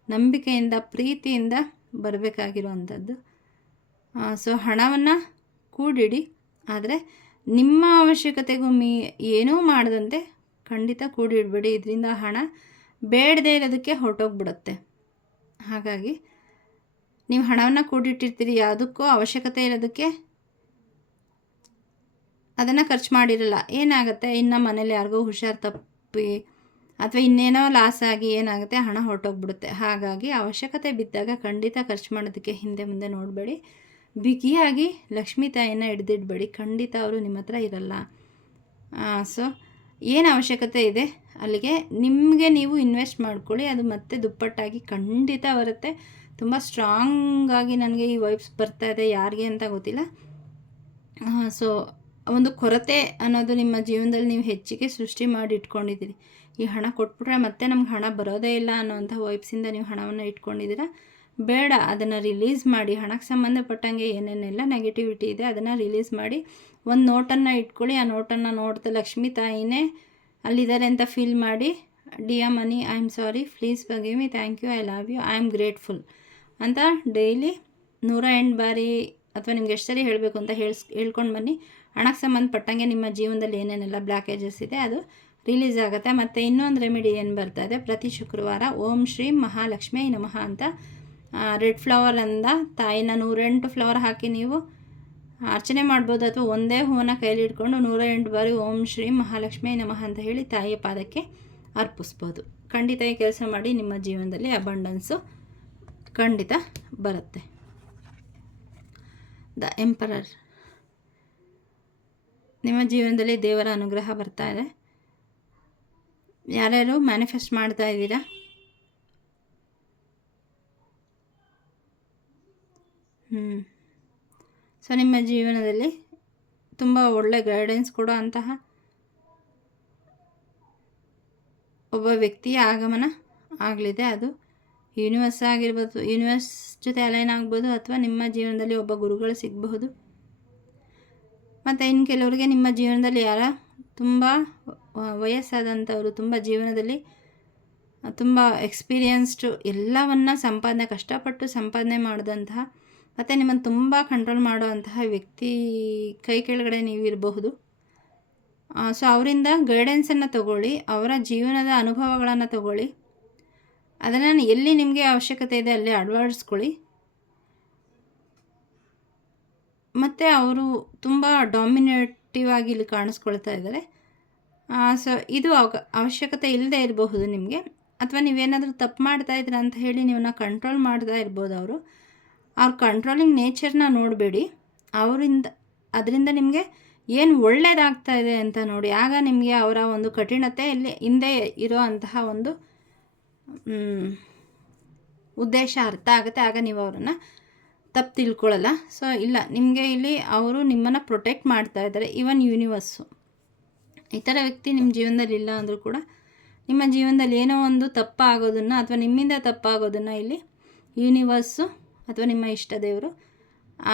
ನಂಬಿಕೆಯಿಂದ, ಪ್ರೀತಿಯಿಂದ ಬರಬೇಕಾಗಿರುವಂಥದ್ದು. ಸೊ ಹಣವನ್ನು ಕೂಡಿಡಿ, ಆದರೆ ನಿಮ್ಮ ಅವಶ್ಯಕತೆಗೂ ಏನೂ ಮಾಡದಂತೆ ಖಂಡಿತ ಕೂಡಿಡಬೇಡಿ. ಇದರಿಂದ ಹಣ ಬೇಡದೇ ಇರೋದಕ್ಕೆ ಹೊರಟೋಗ್ಬಿಡುತ್ತೆ. ಹಾಗಾಗಿ ನೀವು ಹಣವನ್ನು ಕೂಡಿಟ್ಟಿರ್ತೀರಿ, ಯಾವುದಕ್ಕೂ ಅವಶ್ಯಕತೆ ಇರೋದಕ್ಕೆ ಅದನ್ನು ಖರ್ಚು ಮಾಡಿರಲ್ಲ. ಏನಾಗುತ್ತೆ, ಇನ್ನು ಮನೇಲಿ ಯಾರಿಗೋ ಹುಷಾರು ತಪ್ಪಿ ಅಥವಾ ಇನ್ನೇನೋ ಲಾಸ್ ಆಗಿ ಏನಾಗುತ್ತೆ, ಹಣ ಹೊರಟೋಗ್ಬಿಡುತ್ತೆ. ಹಾಗಾಗಿ ಅವಶ್ಯಕತೆ ಬಿದ್ದಾಗ ಖಂಡಿತ ಖರ್ಚು ಮಾಡೋದಕ್ಕೆ ಹಿಂದೆ ಮುಂದೆ ನೋಡಬೇಡಿ. ಬಿಗಿಯಾಗಿ ಲಕ್ಷ್ಮೀ ತಾಯಿನ ಹಿಡ್ದಿಡ್ಬೇಡಿ, ಖಂಡಿತ ಅವರು ನಿಮ್ಮ ಹತ್ರ ಇರಲ್ಲ. ಸೊ ಏನು ಅವಶ್ಯಕತೆ ಇದೆ ಅಲ್ಲಿಗೆ ನಿಮಗೆ ನೀವು ಇನ್ವೆಸ್ಟ್ ಮಾಡ್ಕೊಳ್ಳಿ, ಅದು ಮತ್ತೆ ದುಪ್ಪಟ್ಟಾಗಿ ಖಂಡಿತ ಬರುತ್ತೆ. ತುಂಬ ಸ್ಟ್ರಾಂಗಾಗಿ ನನಗೆ ಈ ವೈಬ್ಸ್ ಬರ್ತಾ ಇದೆ, ಯಾರಿಗೆ ಅಂತ ಗೊತ್ತಿಲ್ಲ. ಸೊ ಒಂದು ಕೊರತೆ ಅನ್ನೋದು ನಿಮ್ಮ ಜೀವನದಲ್ಲಿ ನೀವು ಹೆಚ್ಚಿಗೆ ಸೃಷ್ಟಿ ಮಾಡಿ ಇಟ್ಕೊಂಡಿದ್ದೀರಿ. ಈ ಹಣ ಕೊಟ್ಬಿಟ್ರೆ ಮತ್ತೆ ನಮ್ಗೆ ಹಣ ಬರೋದೇ ಇಲ್ಲ ಅನ್ನೋಂಥ ವೈಬ್ಸಿಂದ ನೀವು ಹಣವನ್ನು ಇಟ್ಕೊಂಡಿದ್ದೀರಾ. ಬೇಡ, ಅದನ್ನು ರಿಲೀಸ್ ಮಾಡಿ. ಹಣಕ್ಕೆ ಸಂಬಂಧಪಟ್ಟಂಗೆ ಏನೇನೆಲ್ಲ ನೆಗೆಟಿವಿಟಿ ಇದೆ ಅದನ್ನು ರಿಲೀಸ್ ಮಾಡಿ ಒಂದು ನೋಟನ್ನು ಇಟ್ಕೊಳ್ಳಿ. ಆ ನೋಟನ್ನು ನೋಡ್ತಾ ಲಕ್ಷ್ಮೀ ತಾಯಿನೇ ಅಲ್ಲಿದ್ದಾರೆ ಅಂತ ಫೀಲ್ ಮಾಡಿ, dear money, I am sorry, please forgive me, thank you, I love you, I am grateful ಅಂತ ಡೈಲಿ 108 ಬಾರಿ ಅಥವಾ ನಿಮ್ಗೆ ಎಷ್ಟು ಸರಿ ಹೇಳಬೇಕು ಅಂತ ಹೇಳ್ಕೊಂಡು ಬನ್ನಿ. ಹಣಕ್ಕೆ ಸಂಬಂಧಪಟ್ಟಂಗೆ ನಿಮ್ಮ ಜೀವನದಲ್ಲಿ ಏನೇನೆಲ್ಲ ಬ್ಲಾಕೇಜಸ್ ಇದೆ ಅದು ರಿಲೀಸ್ ಆಗುತ್ತೆ. ಮತ್ತು ಇನ್ನೊಂದು ರೆಮಿಡಿ ಏನು ಬರ್ತಾ ಇದೆ, ಪ್ರತಿ ಶುಕ್ರವಾರ ಓಂ ಶ್ರೀ ಮಹಾಲಕ್ಷ್ಮೀ ನಮಃ ಅಂತ ರೆಡ್ ಫ್ಲವರಿಂದ ತಾಯಿನ 108 ಫ್ಲವರ್ ಹಾಕಿ ನೀವು ಅರ್ಚನೆ ಮಾಡ್ಬೋದು. ಅಥವಾ ಒಂದೇ ಹೂವನ್ನು ಕೈಲಿ ಇಟ್ಕೊಂಡು 108 ಬಾರಿ ಓಂ ಶ್ರೀ ಮಹಾಲಕ್ಷ್ಮೀ ನಮಃ ಅಂತ ಹೇಳಿ ತಾಯಿಯ ಪಾದಕ್ಕೆ ಅರ್ಪಿಸ್ಬೋದು. ಖಂಡಿತ ಈ ಕೆಲಸ ಮಾಡಿ, ನಿಮ್ಮ ಜೀವನದಲ್ಲಿ ಅಬಂಡೆನ್ಸು ಖಂಡಿತ ಬರುತ್ತೆ. ದ ಎಂಪರರ್, ನಿಮ್ಮ ಜೀವನದಲ್ಲಿ ದೇವರ ಅನುಗ್ರಹ ಬರ್ತಾ ಇದೆ. ಯಾರ್ಯಾರು ಮ್ಯಾನಿಫೆಸ್ಟ್ ಮಾಡ್ತಾ ಇದ್ದೀರಾ, ಸೊ ನಿಮ್ಮ ಜೀವನದಲ್ಲಿ ತುಂಬ ಒಳ್ಳೆ ಗೈಡೆನ್ಸ್ ಕೊಡೋ ಅಂತಹ ಒಬ್ಬ ವ್ಯಕ್ತಿಯ ಆಗಮನ ಆಗಲಿದೆ. ಅದು ಯೂನಿವರ್ಸ್ ಆಗಿರ್ಬೋದು, ಯೂನಿವರ್ಸ್ ಜೊತೆ ಅಲೈನ್ ಆಗ್ಬೋದು, ಅಥವಾ ನಿಮ್ಮ ಜೀವನದಲ್ಲಿ ಒಬ್ಬ ಗುರುಗಳು ಸಿಗಬಹುದು. ಮತ್ತು ಇನ್ನು ಕೆಲವರಿಗೆ ನಿಮ್ಮ ಜೀವನದಲ್ಲಿ ಯಾರ ತುಂಬ ವಯಸ್ಸಾದಂಥವರು, ತುಂಬ ಜೀವನದಲ್ಲಿ ತುಂಬ ಎಕ್ಸ್ಪೀರಿಯನ್ಸ್ಡು, ಎಲ್ಲವನ್ನು ಕಷ್ಟಪಟ್ಟು ಸಂಪಾದನೆ ಮಾಡಿದಂತಹ ಮತ್ತು ನಿಮ್ಮನ್ನು ತುಂಬ ಕಂಟ್ರೋಲ್ ಮಾಡುವಂತಹ ವ್ಯಕ್ತಿ ಕೈ ಕೆಳಗಡೆ ನೀವು ಇರಬಹುದು. ಸೊ ಅವರಿಂದ ಗೈಡೆನ್ಸನ್ನು ತಗೊಳ್ಳಿ, ಅವರ ಜೀವನದ ಅನುಭವಗಳನ್ನು ತಗೊಳ್ಳಿ, ಅದನ್ನು ಎಲ್ಲಿ ನಿಮಗೆ ಅವಶ್ಯಕತೆ ಇದೆ ಅಲ್ಲಿ ಅಳವಡಿಸ್ಕೊಳ್ಳಿ. ಮತ್ತು ಅವರು ತುಂಬ ಡಾಮಿನೇಟಿವ್ ಆಗಿ ಇಲ್ಲಿ ಕಾಣಿಸ್ಕೊಳ್ತಾ ಇದ್ದಾರೆ. ಸೊ ಇದು ಅವಶ್ಯಕತೆ ಇಲ್ಲದೆ ಇರಬಹುದು ನಿಮಗೆ, ಅಥವಾ ನೀವೇನಾದರೂ ತಪ್ಪು ಮಾಡ್ತಾ ಇದ್ದೀರಾ ಅಂತ ಹೇಳಿ ನೀವನ್ನ ಕಂಟ್ರೋಲ್ ಮಾಡ್ತಾ ಇರ್ಬೋದು. ಅವ್ರ ಕಂಟ್ರೋಲಿಂಗ್ ನೇಚರ್ನ ನೋಡಬೇಡಿ, ಅದರಿಂದ ನಿಮಗೆ ಏನು ಒಳ್ಳೆಯದಾಗ್ತಾ ಇದೆ ಅಂತ ನೋಡಿ. ಆಗ ನಿಮಗೆ ಅವರ ಒಂದು ಕಠಿಣತೆ ಇಲ್ಲಿ ಹಿಂದೆ ಇರೋ ಅಂತಹ ಒಂದು ಉದ್ದೇಶ ಅರ್ಥ ಆಗುತ್ತೆ. ಆಗ ನೀವು ಅವರನ್ನು ತಪ್ಪು ತಿಳ್ಕೊಳ್ಳಲ್ಲ. ಸೊ ಇಲ್ಲ, ನಿಮಗೆ ಇಲ್ಲಿ ಅವರು ನಿಮ್ಮನ್ನು ಪ್ರೊಟೆಕ್ಟ್ ಮಾಡ್ತಾ ಇದ್ದಾರೆ, ಈವನ್ ಯೂನಿವರ್ಸು. ಈ ಥರ ವ್ಯಕ್ತಿ ನಿಮ್ಮ ಜೀವನದಲ್ಲಿ ಇಲ್ಲ ಅಂದರೂ ಕೂಡ ನಿಮ್ಮ ಜೀವನದಲ್ಲಿ ಏನೋ ಒಂದು ತಪ್ಪಾಗೋದನ್ನು ಅಥವಾ ನಿಮ್ಮಿಂದ ತಪ್ಪಾಗೋದನ್ನು ಇಲ್ಲಿ ಯೂನಿವರ್ಸು ಅಥವಾ ನಿಮ್ಮ ಇಷ್ಟ ದೇವರು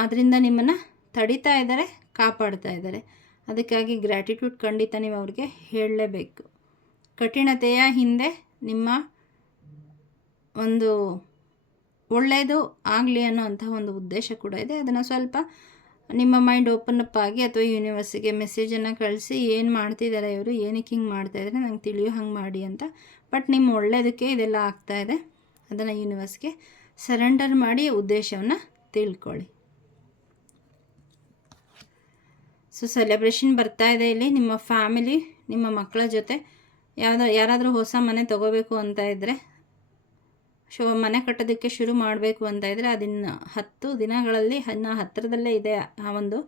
ಅದರಿಂದ ನಿಮ್ಮನ್ನು ತಡಿತಾ ಇದ್ದಾರೆ, ಕಾಪಾಡ್ತಾ ಇದ್ದಾರೆ. ಅದಕ್ಕಾಗಿ ಗ್ರ್ಯಾಟಿಟ್ಯೂಡ್ ಖಂಡಿತ ನೀವು ಅವ್ರಿಗೆ ಹೇಳಲೇಬೇಕು. ಕಠಿಣತೆಯ ಹಿಂದೆ ನಿಮ್ಮ ಒಂದು ಒಳ್ಳೆಯದು ಆಗಲಿ ಅನ್ನೋಂಥ ಒಂದು ಉದ್ದೇಶ ಕೂಡ ಇದೆ. ಅದನ್ನು ಸ್ವಲ್ಪ ನಿಮ್ಮ ಮೈಂಡ್ ಓಪನ್ ಅಪ್ ಆಗಿ ಅಥವಾ ಯೂನಿವರ್ಸಿಗೆ ಮೆಸೇಜನ್ನು ಕಳಿಸಿ, ಏನು ಮಾಡ್ತಿದ್ದಾರೆ ಇವರು, ಏನಕ್ಕೆ ಹಿಂಗೆ ಮಾಡ್ತಾಯಿದ್ದಾರೆ, ನಂಗೆ ತಿಳಿಯೋ ಹಂಗೆ ಮಾಡಿ ಅಂತ. ಬಟ್ ನಿಮ್ಮ ಒಳ್ಳೆಯದಕ್ಕೆ ಇದೆಲ್ಲ ಆಗ್ತಾಯಿದೆ, ಅದನ್ನು ಯೂನಿವರ್ಸ್ಗೆ ಸರೆಂಡರ್ ಮಾಡಿ ಉದ್ದೇಶವನ್ನು ತಿಳ್ಕೊಳ್ಳಿ. ಸೊ ಸೆಲೆಬ್ರೇಷನ್ ಬರ್ತಾ ಇದೆ ಇಲ್ಲಿ ನಿಮ್ಮ ಫ್ಯಾಮಿಲಿ, ನಿಮ್ಮ ಮಕ್ಕಳ ಜೊತೆ ಯಾರಾದರೂ ಹೊಸ ಮನೆ ತೊಗೋಬೇಕು ಅಂತ ಇದ್ದರೆ, ಮನೆ ಕಟ್ಟೋದಕ್ಕೆ ಶುರು ಮಾಡಬೇಕು ಅಂತ ಇದ್ದರೆ ಅದನ್ನು 10 ದಿನಗಳಲ್ಲಿ ಹತ್ತಿರದಲ್ಲೇ ಇದೆ. ಆ ಒಂದು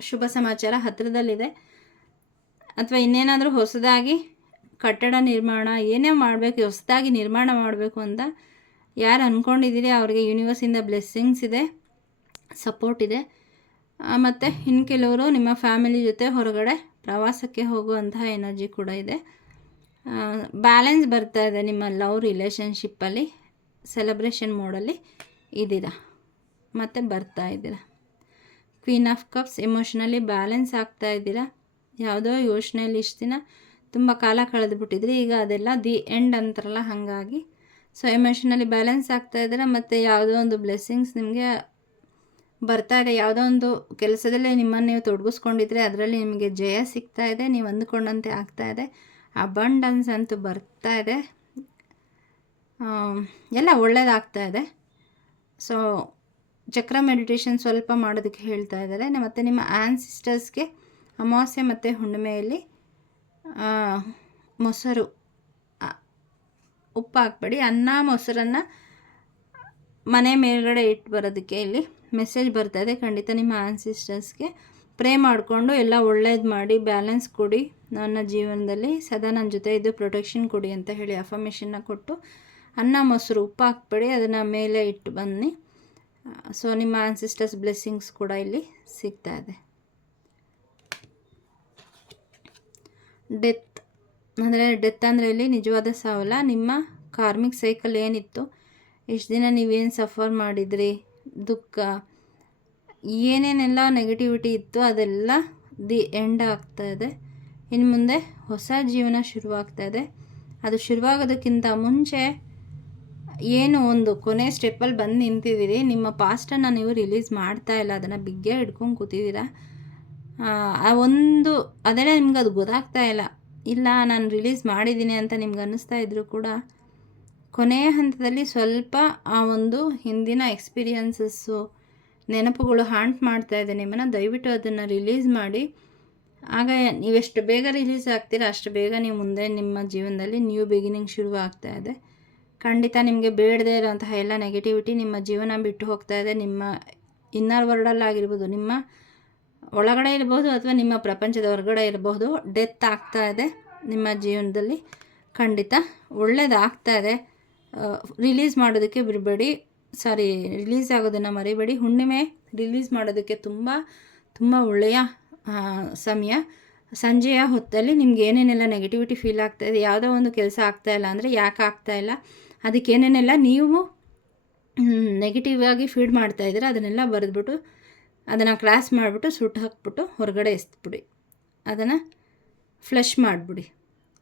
ಶುಭ ಸಮಾಚಾರ ಹತ್ತಿರದಲ್ಲಿದೆ. ಅಥವಾ ಇನ್ನೇನಾದರೂ ಹೊಸದಾಗಿ ಕಟ್ಟಡ ನಿರ್ಮಾಣ ಏನೇ ಮಾಡಬೇಕು, ಹೊಸದಾಗಿ ನಿರ್ಮಾಣ ಮಾಡಬೇಕು ಅಂತ ಯಾರು ಅಂದ್ಕೊಂಡಿದ್ದೀರಿ ಅವ್ರಿಗೆ ಯೂನಿವರ್ಸಿಂದ ಬ್ಲೆಸ್ಸಿಂಗ್ಸ್ ಇದೆ, ಸಪೋರ್ಟ್ ಇದೆ. ಮತ್ತು ಇನ್ನು ಕೆಲವರು ನಿಮ್ಮ ಫ್ಯಾಮಿಲಿ ಜೊತೆ ಹೊರಗಡೆ ಪ್ರವಾಸಕ್ಕೆ ಹೋಗುವಂತಹ ಎನರ್ಜಿ ಕೂಡ ಇದೆ. ಬ್ಯಾಲೆನ್ಸ್ ಬರ್ತಾ ಇದೆ ನಿಮ್ಮ ಲವ್ ರಿಲೇಷನ್ಶಿಪ್ಪಲ್ಲಿ, ಸೆಲೆಬ್ರೇಷನ್ ಮೋಡಲ್ಲಿ ಇದ್ದೀರಾ ಮತ್ತು ಬರ್ತಾ ಇದ್ದೀರಾ. Queen of cups, emotionally balance ಆಗ್ತಾ ಇದ್ದೀರಾ. ಯಾವುದೋ ಯೋಚನೆಯಲ್ಲಿ ಇಷ್ಟು ದಿನ ತುಂಬ ಕಾಲ ಕಳೆದುಬಿಟ್ಟಿದ್ರಿ, ಈಗ ಅದೆಲ್ಲ ದಿ ಎಂಡ್ ಅಂತಾರಲ್ಲ ಹಾಗಾಗಿ. ಸೊ ಎಮೋಷ್ನಲಿ ಬ್ಯಾಲೆನ್ಸ್ ಆಗ್ತಾ ಇದ್ದೀರಾ ಮತ್ತು ಯಾವುದೋ ಒಂದು ಬ್ಲೆಸ್ಸಿಂಗ್ಸ್ ನಿಮಗೆ ಬರ್ತಾ ಇದೆ. ಯಾವುದೋ ಒಂದು ಕೆಲಸದಲ್ಲೇ ನಿಮ್ಮನ್ನು ನೀವು ತೊಡಗಿಸ್ಕೊಂಡಿದ್ರೆ ಅದರಲ್ಲಿ ನಿಮಗೆ ಜಯ ಸಿಗ್ತಾ ಇದೆ, ನೀವು ಅಂದ್ಕೊಂಡಂತೆ ಆಗ್ತಾ ಇದೆ. ಅಬಂಡನ್ಸ್ ಅಂತೂ ಬರ್ತಾ ಇದೆ, ಎಲ್ಲ ಒಳ್ಳೆಯದಾಗ್ತಾ ಇದೆ. ಸೊ ಚಕ್ರ ಮೆಡಿಟೇಷನ್ ಸ್ವಲ್ಪ ಮಾಡೋದಕ್ಕೆ ಹೇಳ್ತಾ ಇದ್ದಾರೆ. ಮತ್ತು ನಿಮ್ಮ ಆ್ಯನ್ಸಿಸ್ಟರ್ಸ್ಗೆ ಅಮಾವಾಸ್ಯೆ ಮತ್ತು ಹುಣ್ಣಿಮೆಯಲ್ಲಿ ಮೊಸರು, ಉಪ್ಪು ಹಾಕ್ಬೇಡಿ, ಅನ್ನ ಮೊಸರನ್ನು ಮನೆ ಮೇಲ್ಗಡೆ ಇಟ್ಟು ಬರೋದಕ್ಕೆ ಇಲ್ಲಿ ಮೆಸೇಜ್ ಬರ್ತಾಯಿದೆ. ಖಂಡಿತ ನಿಮ್ಮ ಆ್ಯನ್ಸಿಸ್ಟರ್ಸ್ಗೆ ಪ್ರೇ ಮಾಡಿಕೊಂಡು ಎಲ್ಲ ಒಳ್ಳೇದು ಮಾಡಿ, ಬ್ಯಾಲೆನ್ಸ್ ಕೊಡಿ, ನನ್ನ ಜೀವನದಲ್ಲಿ ಸದಾ ನನ್ನ ಜೊತೆ ಇದು ಪ್ರೊಟೆಕ್ಷನ್ ಕೊಡಿ ಅಂತ ಹೇಳಿ ಅಫರ್ಮೇಷನ್ನ ಕೊಟ್ಟು ಅನ್ನ ಮೊಸರು ಉಪ್ಪು ಹಾಕ್ಬೇಡಿ, ಅದನ್ನು ಮೇಲೆ ಇಟ್ಟು ಬನ್ನಿ. ಸೊ ನಿಮ್ಮ ಆ್ಯನ್ಸಿಸ್ಟರ್ಸ್ ಬ್ಲೆಸ್ಸಿಂಗ್ಸ್ ಕೂಡ ಇಲ್ಲಿ ಸಿಗ್ತಾ ಇದೆ. ಡೆತ್ ಅಂದರೆ ಇಲ್ಲಿ ನಿಜವಾದ ಸಾವಲ್ಲ. ನಿಮ್ಮ ಕಾರ್ಮಿಕ್ ಸೈಕಲ್ ಏನಿತ್ತು, ಇಷ್ಟು ದಿನ ನೀವೇನು ಸಫರ್ ಮಾಡಿದ್ರಿ, ದುಃಖ, ಏನೇನೆಲ್ಲ ನೆಗೆಟಿವಿಟಿ ಇತ್ತು ಅದೆಲ್ಲ ದಿ ಎಂಡ್ ಆಗ್ತಾ ಇದೆ. ಇನ್ನು ಮುಂದೆ ಹೊಸ ಜೀವನ ಶುರುವಾಗ್ತಾ ಇದೆ. ಅದು ಶುರುವಾಗೋದಕ್ಕಿಂತ ಮುಂಚೆ ಏನು ಒಂದು ಕೊನೆ ಸ್ಟೆಪ್ಪಲ್ಲಿ ಬಂದು ನಿಂತಿದ್ದೀರಿ. ನಿಮ್ಮ ಪಾಸ್ಟನ್ನು ನೀವು ರಿಲೀಸ್ ಮಾಡ್ತಾ ಇಲ್ಲ, ಅದನ್ನು ಬಿಗ್ಗೆ ಹಿಡ್ಕೊಂಡು ಕೂತಿದ್ದೀರಾ. ಅದೇ ನಿಮ್ಗೆ ಅದು ಗೊತ್ತಾಗ್ತಾ ಇಲ್ಲ ನಾನು ರಿಲೀಸ್ ಮಾಡಿದ್ದೀನಿ ಅಂತ ನಿಮ್ಗೆ ಅನ್ನಿಸ್ತಾ ಇದ್ದರೂ ಕೂಡ ಕೊನೆಯ ಹಂತದಲ್ಲಿ ಸ್ವಲ್ಪ ಆ ಒಂದು ಹಿಂದಿನ ಎಕ್ಸ್ಪೀರಿಯನ್ಸಸ್ಸು, ನೆನಪುಗಳು ಹಾಂಟ್ ಮಾಡ್ತಾ ಇದೆ ನಿಮ್ಮನ್ನು. ದಯವಿಟ್ಟು ಅದನ್ನು ರಿಲೀಸ್ ಮಾಡಿ. ಆಗ ನೀವೆಷ್ಟು ಬೇಗ ರಿಲೀಸ್ ಆಗ್ತೀರಾ ಅಷ್ಟು ಬೇಗ ನೀವು ಮುಂದೆ ನಿಮ್ಮ ಜೀವನದಲ್ಲಿ ನ್ಯೂ ಬಿಗಿನಿಂಗ್ ಶುರು ಆಗ್ತಾ ಇದೆ. ಖಂಡಿತ ನಿಮಗೆ ಬೇಡದೇ ಇರೋಂತಹ ಎಲ್ಲ ನೆಗೆಟಿವಿಟಿ ನಿಮ್ಮ ಜೀವನ ಬಿಟ್ಟು ಹೋಗ್ತಾ ಇದೆ. ನಿಮ್ಮ ಇನ್ನರ್ ವರ್ಲ್ಡಲ್ಲಾಗಿರ್ಬೋದು, ನಿಮ್ಮ ಒಳಗಡೆ ಇರ್ಬೋದು ಅಥವಾ ನಿಮ್ಮ ಪ್ರಪಂಚದ ಹೊರಗಡೆ ಇರಬಹುದು, ಡೆತ್ ಆಗ್ತಾ ಇದೆ ನಿಮ್ಮ ಜೀವನದಲ್ಲಿ. ಖಂಡಿತ ಒಳ್ಳೆಯದಾಗ್ತಾ ಇದೆ. ರಿಲೀಸ್ ಮಾಡೋದಕ್ಕೆ ಬಿಡಬೇಡಿ, ರಿಲೀಸ್ ಆಗೋದನ್ನು ಮರಿಬೇಡಿ. ಹುಣ್ಣಿಮೆ ರಿಲೀಸ್ ಮಾಡೋದಕ್ಕೆ ತುಂಬ ತುಂಬ ಒಳ್ಳೆಯ ಸಮಯ. ಸಂಜೆಯ ಹೊತ್ತಲ್ಲಿ ನಿಮ್ಗೆ ಏನೇನೆಲ್ಲ ನೆಗೆಟಿವಿಟಿ ಫೀಲ್ ಆಗ್ತಾಯಿದೆ, ಯಾವುದೋ ಒಂದು ಕೆಲಸ ಆಗ್ತಾಯಿಲ್ಲ ಅಂದರೆ ಯಾಕೆ ಆಗ್ತಾಯಿಲ್ಲ, ಅದಕ್ಕೆ ಏನೇನೆಲ್ಲ ನೀವು ನೆಗೆಟಿವ್ ಆಗಿ ಫೀಡ್ ಮಾಡ್ತಾಯಿದ್ದೀರ ಅದನ್ನೆಲ್ಲ ಬರೆದ್ಬಿಟ್ಟು ಅದನ್ನು ಕ್ರಾಸ್ ಮಾಡಿಬಿಟ್ಟು ಸುಟ್ಟು ಹಾಕ್ಬಿಟ್ಟು ಹೊರಗಡೆ ಎಸ್ಬಿಡಿ, ಅದನ್ನು ಫ್ಲಶ್ ಮಾಡಿಬಿಡಿ.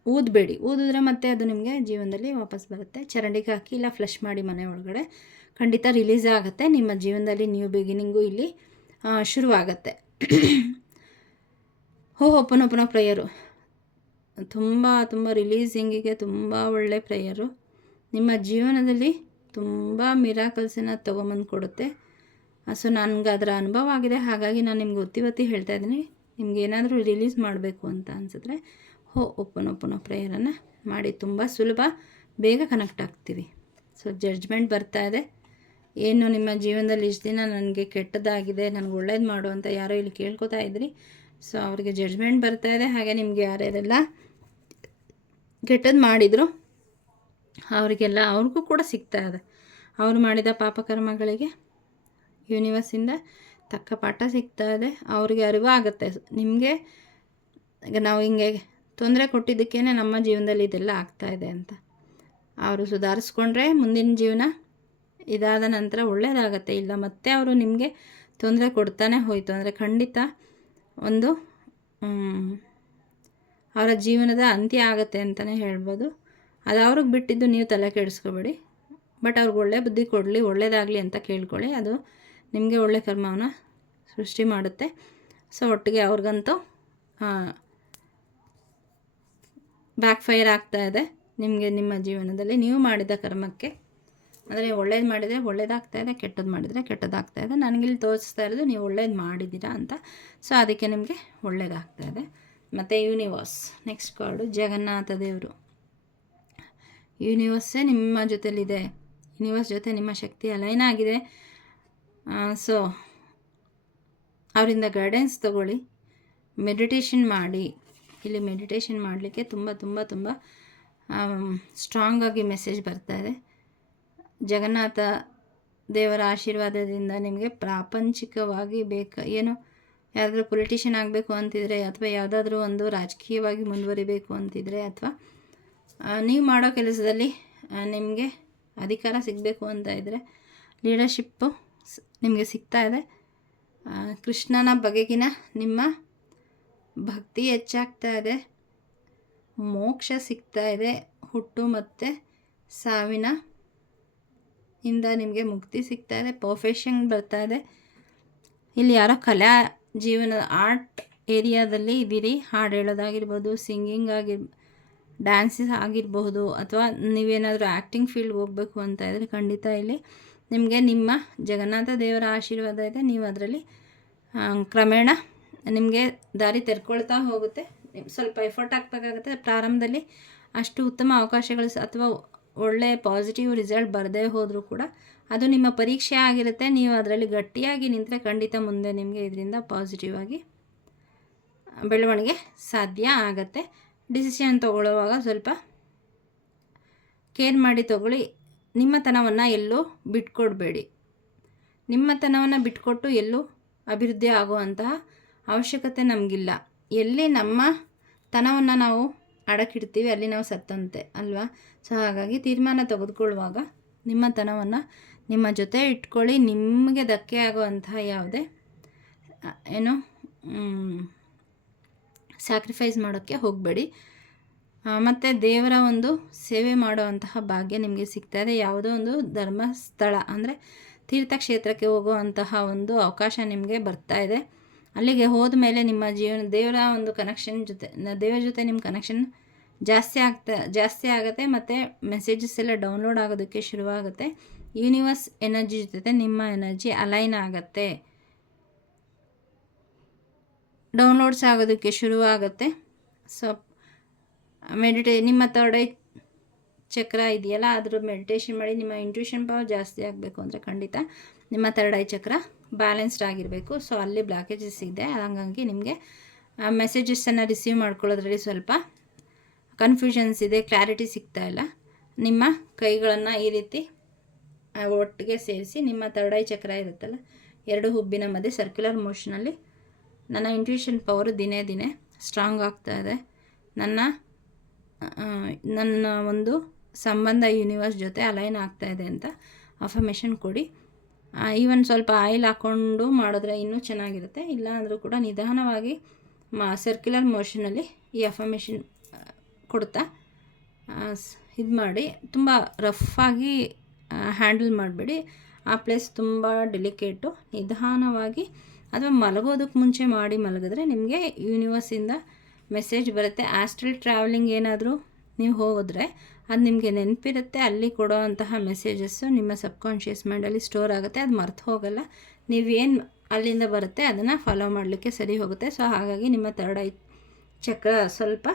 ಊದಬೇಡಿ. ಊದಿದ್ರೆ ಮತ್ತೆ ಅದು ನಿಮಗೆ ಜೀವನದಲ್ಲಿ ವಾಪಸ್ ಬರುತ್ತೆ. ಚರಂಡಿಗೆ ಹಾಕಿ ಇಲ್ಲ ಫ್ಲಶ್ ಮಾಡಿ ಮನೆ ಒಳಗಡೆ, ಖಂಡಿತ ರಿಲೀಸ್ ಆಗುತ್ತೆ. ನಿಮ್ಮ ಜೀವನದಲ್ಲಿ ನ್ಯೂ ಬಿಗಿನಿಂಗು ಇಲ್ಲಿ ಶುರುವಾಗುತ್ತೆ. ಓಪನ್ ಪ್ರೇಯರು ತುಂಬ ತುಂಬ ರಿಲೀಸಿಂಗಿಗೆ ತುಂಬ ಒಳ್ಳೆ ಪ್ರೇಯರು. ನಿಮ್ಮ ಜೀವನದಲ್ಲಿ ತುಂಬ ಮಿರಾಕಲ್ಸನ್ನು ತೊಗೊಂಬಂದು ಕೊಡುತ್ತೆ. ಸೊ ನನಗೆ ಅದರ ಅನುಭವ ಆಗಿದೆ, ಹಾಗಾಗಿ ನಾನು ನಿಮ್ಗೆ ಒತ್ತಿ ಹೇಳ್ತಾ ಇದ್ದೀನಿ. ನಿಮ್ಗೆ ಏನಾದರೂ ರಿಲೀಸ್ ಮಾಡಬೇಕು ಅಂತ ಅನಿಸಿದ್ರೆ ಓಪನ್ ಪ್ರೇಯರನ್ನು ಮಾಡಿ. ತುಂಬ ಸುಲಭ, ಬೇಗ ಕನೆಕ್ಟ್ ಆಗ್ತೀವಿ. ಸೊ ಜಡ್ಜ್ಮೆಂಟ್ ಬರ್ತಾ ಇದೆ. ಏನು ನಿಮ್ಮ ಜೀವನದಲ್ಲಿ ಇಷ್ಟು ದಿನ ನನಗೆ ಕೆಟ್ಟದಾಗಿದೆ, ನನಗೆ ಒಳ್ಳೇದು ಮಾಡು ಅಂತ ಯಾರೋ ಇಲ್ಲಿ ಕೇಳ್ಕೊತಾ ಇದ್ರಿ. ಸೊ ಅವರಿಗೆ ಜಡ್ಜ್ಮೆಂಟ್ ಬರ್ತಾ ಇದೆ. ಹಾಗೆ ನಿಮಗೆ ಯಾರ್ಯಾರೆಲ್ಲ ಕೆಟ್ಟದ್ದು ಮಾಡಿದರು ಅವ್ರಿಗೂ ಕೂಡ ಸಿಗ್ತಾ ಇದೆ. ಅವರು ಮಾಡಿದ ಪಾಪಕರ್ಮಗಳಿಗೆ ಯೂನಿವರ್ಸಿಂದ ತಕ್ಕ ಪಾಠ ಸಿಗ್ತಾ ಇದೆ. ಅವ್ರಿಗೆ ಅರಿವಾಗುತ್ತೆ, ನಿಮಗೆ ಈಗ ನಾವು ಹಿಂಗೆ ತೊಂದರೆ ಕೊಟ್ಟಿದ್ದಕ್ಕೇ ನಮ್ಮ ಜೀವನದಲ್ಲಿ ಇದೆಲ್ಲ ಆಗ್ತಾಯಿದೆ ಅಂತ. ಅವರು ಸುಧಾರಿಸ್ಕೊಂಡ್ರೆ ಮುಂದಿನ ಜೀವನ ಇದಾದ ನಂತರ ಒಳ್ಳೆಯದಾಗತ್ತೆ. ಇಲ್ಲ ಮತ್ತೆ ಅವರು ನಿಮಗೆ ತೊಂದರೆ ಕೊಡ್ತಾನೆ ಹೋಯಿತು ಅಂದರೆ ಖಂಡಿತ ಒಂದು ಅವರ ಜೀವನದ ಅಂತ್ಯ ಆಗುತ್ತೆ ಅಂತಲೇ ಹೇಳ್ಬೋದು. ಅದು ಅವ್ರಿಗೆ ಬಿಟ್ಟಿದ್ದು, ನೀವು ತಲೆ ಕೆಡಿಸ್ಕೋಬೇಡಿ. ಬಟ್ ಅವ್ರಿಗೆ ಒಳ್ಳೆ ಬುದ್ಧಿ ಕೊಡಲಿ, ಒಳ್ಳೆಯದಾಗಲಿ ಅಂತ ಕೇಳ್ಕೊಳ್ಳಿ. ಅದು ನಿಮಗೆ ಒಳ್ಳೆ ಕರ್ಮವನ್ನು ಸೃಷ್ಟಿ ಮಾಡುತ್ತೆ. ಸೊ ಒಟ್ಟಿಗೆ ಅವ್ರಿಗಂತೂ ಬ್ಯಾಕ್ ಫೈರ್ ಆಗ್ತಾ ಇದೆ. ನಿಮಗೆ ನಿಮ್ಮ ಜೀವನದಲ್ಲಿ ನೀವು ಮಾಡಿದ ಕರ್ಮಕ್ಕೆ, ಅಂದರೆ ಒಳ್ಳೇದು ಮಾಡಿದರೆ ಒಳ್ಳೇದಾಗ್ತಾಯಿದೆ, ಕೆಟ್ಟದ್ದು ಮಾಡಿದರೆ ಕೆಟ್ಟದಾಗ್ತಾಯಿದೆ. ನನಗಿಲ್ಲಿ ತೋರಿಸ್ತಾ ಇರೋದು ನೀವು ಒಳ್ಳೇದು ಮಾಡಿದ್ದೀರಾ ಅಂತ. ಸೊ ಅದಕ್ಕೆ ನಿಮಗೆ ಒಳ್ಳೇದಾಗ್ತಾಯಿದೆ. ಮತ್ತು ಯೂನಿವರ್ಸ್ ನೆಕ್ಸ್ಟ್ ಕಾರ್ಡು, ಜಗನ್ನಾಥ ದೇವರು. ಯೂನಿವರ್ಸೇ ನಿಮ್ಮ ಜೊತೆಲಿದೆ. ಯೂನಿವರ್ಸ್ ಜೊತೆ ನಿಮ್ಮ ಶಕ್ತಿ ಅಲೈನ್ ಆಗಿದೆ. ಸೊ ಅವರಿಂದ ಗೈಡೆನ್ಸ್ ತಗೊಳ್ಳಿ, ಮೆಡಿಟೇಷನ್ ಮಾಡಿ. ಇಲ್ಲಿ ಮೆಡಿಟೇಷನ್ ಮಾಡಲಿಕ್ಕೆ ತುಂಬ ತುಂಬ ತುಂಬ ಸ್ಟ್ರಾಂಗಾಗಿ ಮೆಸೇಜ್ ಬರ್ತಾಯಿದೆ. ಜಗನ್ನಾಥ ದೇವರ ಆಶೀರ್ವಾದದಿಂದ ನಿಮಗೆ ಪ್ರಾಪಂಚಿಕವಾಗಿ ಏನು ಯಾರಾದರೂ ಪೊಲಿಟಿಷಿಯನ್ ಆಗಬೇಕು ಅಂತಿದ್ರೆ, ಅಥವಾ ಯಾವುದಾದ್ರೂ ಒಂದು ರಾಜಕೀಯವಾಗಿ ಮುಂದುವರಿಬೇಕು ಅಂತಿದ್ರೆ, ಅಥವಾ ನೀವು ಮಾಡೋ ಕೆಲಸದಲ್ಲಿ ನಿಮಗೆ ಅಧಿಕಾರ ಸಿಗಬೇಕು ಅಂತ ಇದ್ದರೆ ಲೀಡರ್ಶಿಪ್ಪು ನಿಮಗೆ ಸಿಗ್ತಾ ಇದೆ. ಕೃಷ್ಣನ ಬಗೆಗಿನ ನಿಮ್ಮ ಭಕ್ತಿ ಹೆಚ್ಚಾಗ್ತಾ ಇದೆ. ಮೋಕ್ಷ ಸಿಗ್ತಾ ಇದೆ. ಹುಟ್ಟು ಮತ್ತು ಸಾವಿನ ಇಂದ ನಿಮಗೆ ಮುಕ್ತಿ ಸಿಗ್ತಾ ಇದೆ. ಪ್ರೊಫೆಷನ್ ಬರ್ತಾ ಇದೆ. ಇಲ್ಲಿ ಯಾರೋ ಕಲಾ ಜೀವನದ ಆರ್ಟ್ ಏರಿಯಾದಲ್ಲಿ ಇದ್ದೀರಿ. ಹಾಡು ಹೇಳೋದಾಗಿರ್ಬೋದು, ಸಿಂಗಿಂಗ್ ಡ್ಯಾನ್ಸಸ್ ಆಗಿರಬಹುದು, ಅಥವಾ ನೀವೇನಾದರೂ ಆ್ಯಕ್ಟಿಂಗ್ ಫೀಲ್ಡ್ಗೆ ಹೋಗಬೇಕು ಅಂತ ಇದ್ದರೆ ಖಂಡಿತ ಇಲ್ಲಿ ನಿಮಗೆ ನಿಮ್ಮ ಜಗನ್ನಾಥ ದೇವರ ಆಶೀರ್ವಾದ ಇದೆ. ನೀವು ಅದರಲ್ಲಿ ಕ್ರಮೇಣ ನಿಮಗೆ ದಾರಿ ತೆರ್ಕೊಳ್ತಾ ಹೋಗುತ್ತೆ. ಸ್ವಲ್ಪ ಎಫರ್ಟ್ ಹಾಕಬೇಕಾಗುತ್ತೆ ಪ್ರಾರಂಭದಲ್ಲಿ. ಅಷ್ಟು ಉತ್ತಮ ಅವಕಾಶಗಳು ಅಥವಾ ಒಳ್ಳೆಯ ಪಾಸಿಟಿವ್ ರಿಸಲ್ಟ್ ಬರದೇ ಹೋದರೂ ಕೂಡ ಅದು ನಿಮ್ಮ ಪರೀಕ್ಷೆ ಆಗಿರುತ್ತೆ. ನೀವು ಅದರಲ್ಲಿ ಗಟ್ಟಿಯಾಗಿ ನಿಂತರೆ ಖಂಡಿತ ಮುಂದೆ ನಿಮಗೆ ಇದರಿಂದ ಪಾಸಿಟಿವ್ ಆಗಿ ಬೆಳವಣಿಗೆ ಸಾಧ್ಯ ಆಗುತ್ತೆ. ಡಿಸಿಷನ್ ತೊಗೊಳ್ಳುವಾಗ ಸ್ವಲ್ಪ ಕೇರ್ ಮಾಡಿ ತೊಗೊಳ್ಳಿ. ನಿಮ್ಮತನವನ್ನು ಎಲ್ಲೂ ಬಿಟ್ಕೊಡ್ಬೇಡಿ. ನಿಮ್ಮತನವನ್ನು ಬಿಟ್ಕೊಟ್ಟು ಎಲ್ಲೂ ಅಭಿವೃದ್ಧಿ ಆಗುವಂತಹ ಅವಶ್ಯಕತೆ ನಮಗಿಲ್ಲ. ಎಲ್ಲಿ ನಮ್ಮ ತನವನ್ನು ನಾವು ಅಡಕಿಡ್ತೀವಿ ಅಲ್ಲಿ ನಾವು ಸತ್ತಂತೆ ಅಲ್ವಾ. ಸೊ ಹಾಗಾಗಿ ತೀರ್ಮಾನ ತೆಗೆದುಕೊಳ್ಳುವಾಗ ನಿಮ್ಮ ತನವನ್ನು ನಿಮ್ಮ ಜೊತೆ ಇಟ್ಕೊಳ್ಳಿ. ನಿಮಗೆ ಧಕ್ಕೆ ಆಗುವಂತಹ ಯಾವುದೇ ಸ್ಯಾಕ್ರಿಫೈಸ್ ಮಾಡೋಕ್ಕೆ ಹೋಗಬೇಡಿ. ಮತ್ತು ದೇವರ ಒಂದು ಸೇವೆ ಮಾಡುವಂತಹ ಭಾಗ್ಯ ನಿಮಗೆ ಸಿಗ್ತಾಯಿದೆ. ಯಾವುದೋ ಒಂದು ಧರ್ಮಸ್ಥಳ ಅಂದರೆ ತೀರ್ಥಕ್ಷೇತ್ರಕ್ಕೆ ಹೋಗುವಂತಹ ಒಂದು ಅವಕಾಶ ನಿಮಗೆ ಬರ್ತಾಯಿದೆ. ಅಲ್ಲಿಗೆ ಹೋದ ಮೇಲೆ ನಿಮ್ಮ ದೇವರ ಒಂದು ಕನೆಕ್ಷನ್ ಜೊತೆ, ದೇವರ ಜೊತೆ ನಿಮ್ಮ ಕನೆಕ್ಷನ್ ಜಾಸ್ತಿ ಆಗುತ್ತೆ. ಮತ್ತು ಮೆಸೇಜಸ್ ಎಲ್ಲ ಡೌನ್ಲೋಡ್ ಆಗೋದಕ್ಕೆ ಶುರುವಾಗುತ್ತೆ. ಯೂನಿವರ್ಸ್ ಎನರ್ಜಿ ಜೊತೆ ನಿಮ್ಮ ಎನರ್ಜಿ ಅಲೈನ್ ಆಗುತ್ತೆ, ಡೌನ್ಲೋಡ್ಸ್ ಆಗೋದಕ್ಕೆ ಶುರುವಾಗುತ್ತೆ. ಸೊ ನಿಮ್ಮ ಥರ್ಡ್ ಐ ಚಕ್ರ ಇದೆಯಲ್ಲ, ಅದ್ರ ಮೆಡಿಟೇಷನ್ ಮಾಡಿ. ನಿಮ್ಮ ಇಂಟ್ಯೂಷನ್ ಪವರ್ ಜಾಸ್ತಿ ಆಗಬೇಕು ಅಂದರೆ ಖಂಡಿತ ನಿಮ್ಮ ಥರ್ಡ್ ಐ ಚಕ್ರ ಬ್ಯಾಲೆನ್ಸ್ಡ್ ಆಗಿರಬೇಕು. ಸೊ ಅಲ್ಲಿ ಬ್ಲಾಕೇಜಸ್ ಇದೆ. ಹಾಗಾಗಿ ನಿಮಗೆ ಮೆಸೇಜಸ್ಸನ್ನು ರಿಸೀವ್ ಮಾಡ್ಕೊಳ್ಳೋದ್ರಲ್ಲಿ ಸ್ವಲ್ಪ ಕನ್ಫ್ಯೂಷನ್ಸ್ ಇದೆ, ಕ್ಲಾರಿಟಿ ಸಿಗ್ತಾ ಇಲ್ಲ. ನಿಮ್ಮ ಕೈಗಳನ್ನು ಈ ರೀತಿ ಒಟ್ಟಿಗೆ ಸೇರಿಸಿ, ನಿಮ್ಮ ಥರ್ಡ್ ಐ ಚಕ್ರ ಇರುತ್ತಲ್ಲ, ಎರಡು ಹುಬ್ಬಿನ ಮಧ್ಯೆ ಸರ್ಕ್ಯುಲರ್ ಮೋಷನಲ್ಲಿ ನನ್ನ ಇಂಟ್ಯೂಷನ್ ಪವರು ದಿನೇ ದಿನೇ ಸ್ಟ್ರಾಂಗ್ ಆಗ್ತಾ ಇದೆ. ನನ್ನ ಒಂದು ಸಂಬಂಧ ಯೂನಿವರ್ಸ್ ಜೊತೆ ಅಲೈನ್ ಆಗ್ತಾ ಇದೆ ಅಂತ ಅಫರ್ಮೇಷನ್ ಕೊಡಿ. ಈವನ್ ಸ್ವಲ್ಪ ಆಯಿಲ್ ಹಾಕ್ಕೊಂಡು ಮಾಡಿದ್ರೆ ಇನ್ನೂ ಚೆನ್ನಾಗಿರುತ್ತೆ. ಇಲ್ಲ ಅಂದರೂ ಕೂಡ ನಿಧಾನವಾಗಿ ಸರ್ಕ್ಯುಲರ್ ಮೋಷನಲ್ಲಿ ಈ ಅಫರ್ಮೇಷನ್ ಕೊಡ್ತಾ ಇದು ಮಾಡಿ, ತುಂಬ ರಫಾಗಿ ಹ್ಯಾಂಡಲ್ ಮಾಡಬೇಡಿ. ಆ ಪ್ಲೇಸ್ ತುಂಬ ಡೆಲಿಕೇಟು. ನಿಧಾನವಾಗಿ ಅಥವಾ ಮಲಗೋದಕ್ಕೆ ಮುಂಚೆ ಮಾಡಿ ಮಲಗಿದ್ರೆ ನಿಮಗೆ ಯೂನಿವರ್ಸಿಂದ ಮೆಸೇಜ್ ಬರುತ್ತೆ. ಆಸ್ಟ್ರಲ್ ಟ್ರಾವೆಲಿಂಗ್ ಏನಾದರೂ ನೀವು ಹೋದರೆ ಅದು ನಿಮಗೆ ನೆನಪಿರುತ್ತೆ. ಅಲ್ಲಿ ಕೊಡೋ ಅಂತಹ ಮೆಸೇಜಸ್ಸು ನಿಮ್ಮ ಸಬ್ಕಾನ್ಷಿಯಸ್ ಮೈಂಡಲ್ಲಿ ಸ್ಟೋರ್ ಆಗುತ್ತೆ. ಅದು ಮರ್ತು ಹೋಗಲ್ಲ. ನೀವೇನು ಅಲ್ಲಿಂದ ಬರುತ್ತೆ ಅದನ್ನು ಫಾಲೋ ಮಾಡಲಿಕ್ಕೆ ಸರಿ ಹೋಗುತ್ತೆ. ಸೊ ಹಾಗಾಗಿ ನಿಮ್ಮ ಥರ್ಡ್ ಐ ಚಕ್ರ ಸ್ವಲ್ಪ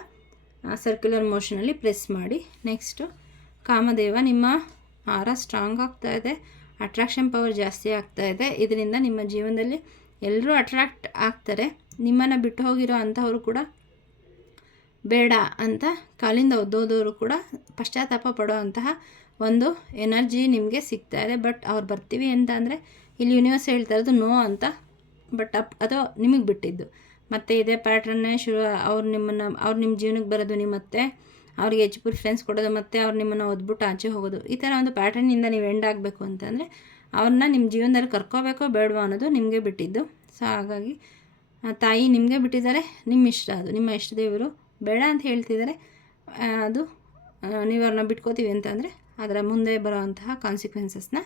ಸರ್ಕ್ಯುಲರ್ ಮೋಷನಲ್ಲಿ ಪ್ರೆಸ್ ಮಾಡಿ. ನೆಕ್ಸ್ಟು ಕಾಮದೇವ, ನಿಮ್ಮ ಆರ ಸ್ಟ್ರಾಂಗ್ ಆಗ್ತಾ ಇದೆ, ಅಟ್ರಾಕ್ಷನ್ ಪವರ್ ಜಾಸ್ತಿ ಆಗ್ತಾ ಇದೆ. ಇದರಿಂದ ನಿಮ್ಮ ಜೀವನದಲ್ಲಿ ಎಲ್ಲರೂ ಅಟ್ರಾಕ್ಟ್ ಆಗ್ತಾರೆ. ನಿಮ್ಮನ್ನು ಬಿಟ್ಟು ಹೋಗಿರೋ ಅಂಥವರು ಕೂಡ ಬೇಡ ಅಂತ ಕಾಲಿಂದ ಒದ್ದೋದವರು ಕೂಡ ಪಶ್ಚಾತ್ತಾಪ ಪಡೋ ಅಂತಹ ಒಂದು ಎನರ್ಜಿ ನಿಮಗೆ ಸಿಗ್ತಾ ಇದೆ. ಬಟ್ ಅವ್ರು ಬರ್ತೀವಿ ಅಂತ ಅಂದರೆ ಇಲ್ಲಿ ಯೂನಿವರ್ಸ್ ಹೇಳ್ತಾ ಇರೋದು ನೋ ಅಂತ. ಬಟ್ ಅದು ನಿಮಗೆ ಬಿಟ್ಟಿದ್ದು. ಮತ್ತು ಇದೇ ಪ್ಯಾಟ್ರನ್ನೇ ಅವ್ರು ನಿಮ್ಮ ಜೀವನಕ್ಕೆ ಬರೋದು, ನಿಮ್ಮ ಮತ್ತೆ ಅವ್ರಿಗೆ ಹೆಚ್ಚು ಪ್ರಿಫರೆನ್ಸ್ ಕೊಡೋದು, ಮತ್ತು ಅವ್ರು ನಿಮ್ಮನ್ನು ಓದ್ಬಿಟ್ಟು ಆಚೆ ಹೋಗೋದು. ಈ ಥರ ಒಂದು ಪ್ಯಾಟ್ರನ್ನಿಂದ ನೀವು ಎಂಡ್ ಆಗಬೇಕು ಅಂತಂದರೆ ಅವ್ರನ್ನ ನಿಮ್ಮ ಜೀವನದಲ್ಲಿ ಕರ್ಕೋಬೇಕೋ ಬೇಡವೋ ಅನ್ನೋದು ನಿಮಗೆ ಬಿಟ್ಟಿದ್ದು. ಸೊ ಹಾಗಾಗಿ ತಾಯಿ ನಿಮಗೆ ಬಿಟ್ಟಿದ್ದಾರೆ, ನಿಮ್ಮ ಇಷ್ಟ, ಅದು ನಿಮ್ಮ ಇಷ್ಟ. ದೇವರು ಬೇಡ ಅಂತ ಹೇಳ್ತಿದ್ದಾರೆ. ಅದು ನೀವು ಅವ್ರನ್ನ ಬಿಟ್ಕೋತೀವಿ ಅಂತಂದರೆ ಅದರ ಮುಂದೆ ಬರೋವಂತಹ ಕಾನ್ಸಿಕ್ವೆನ್ಸಸ್ನ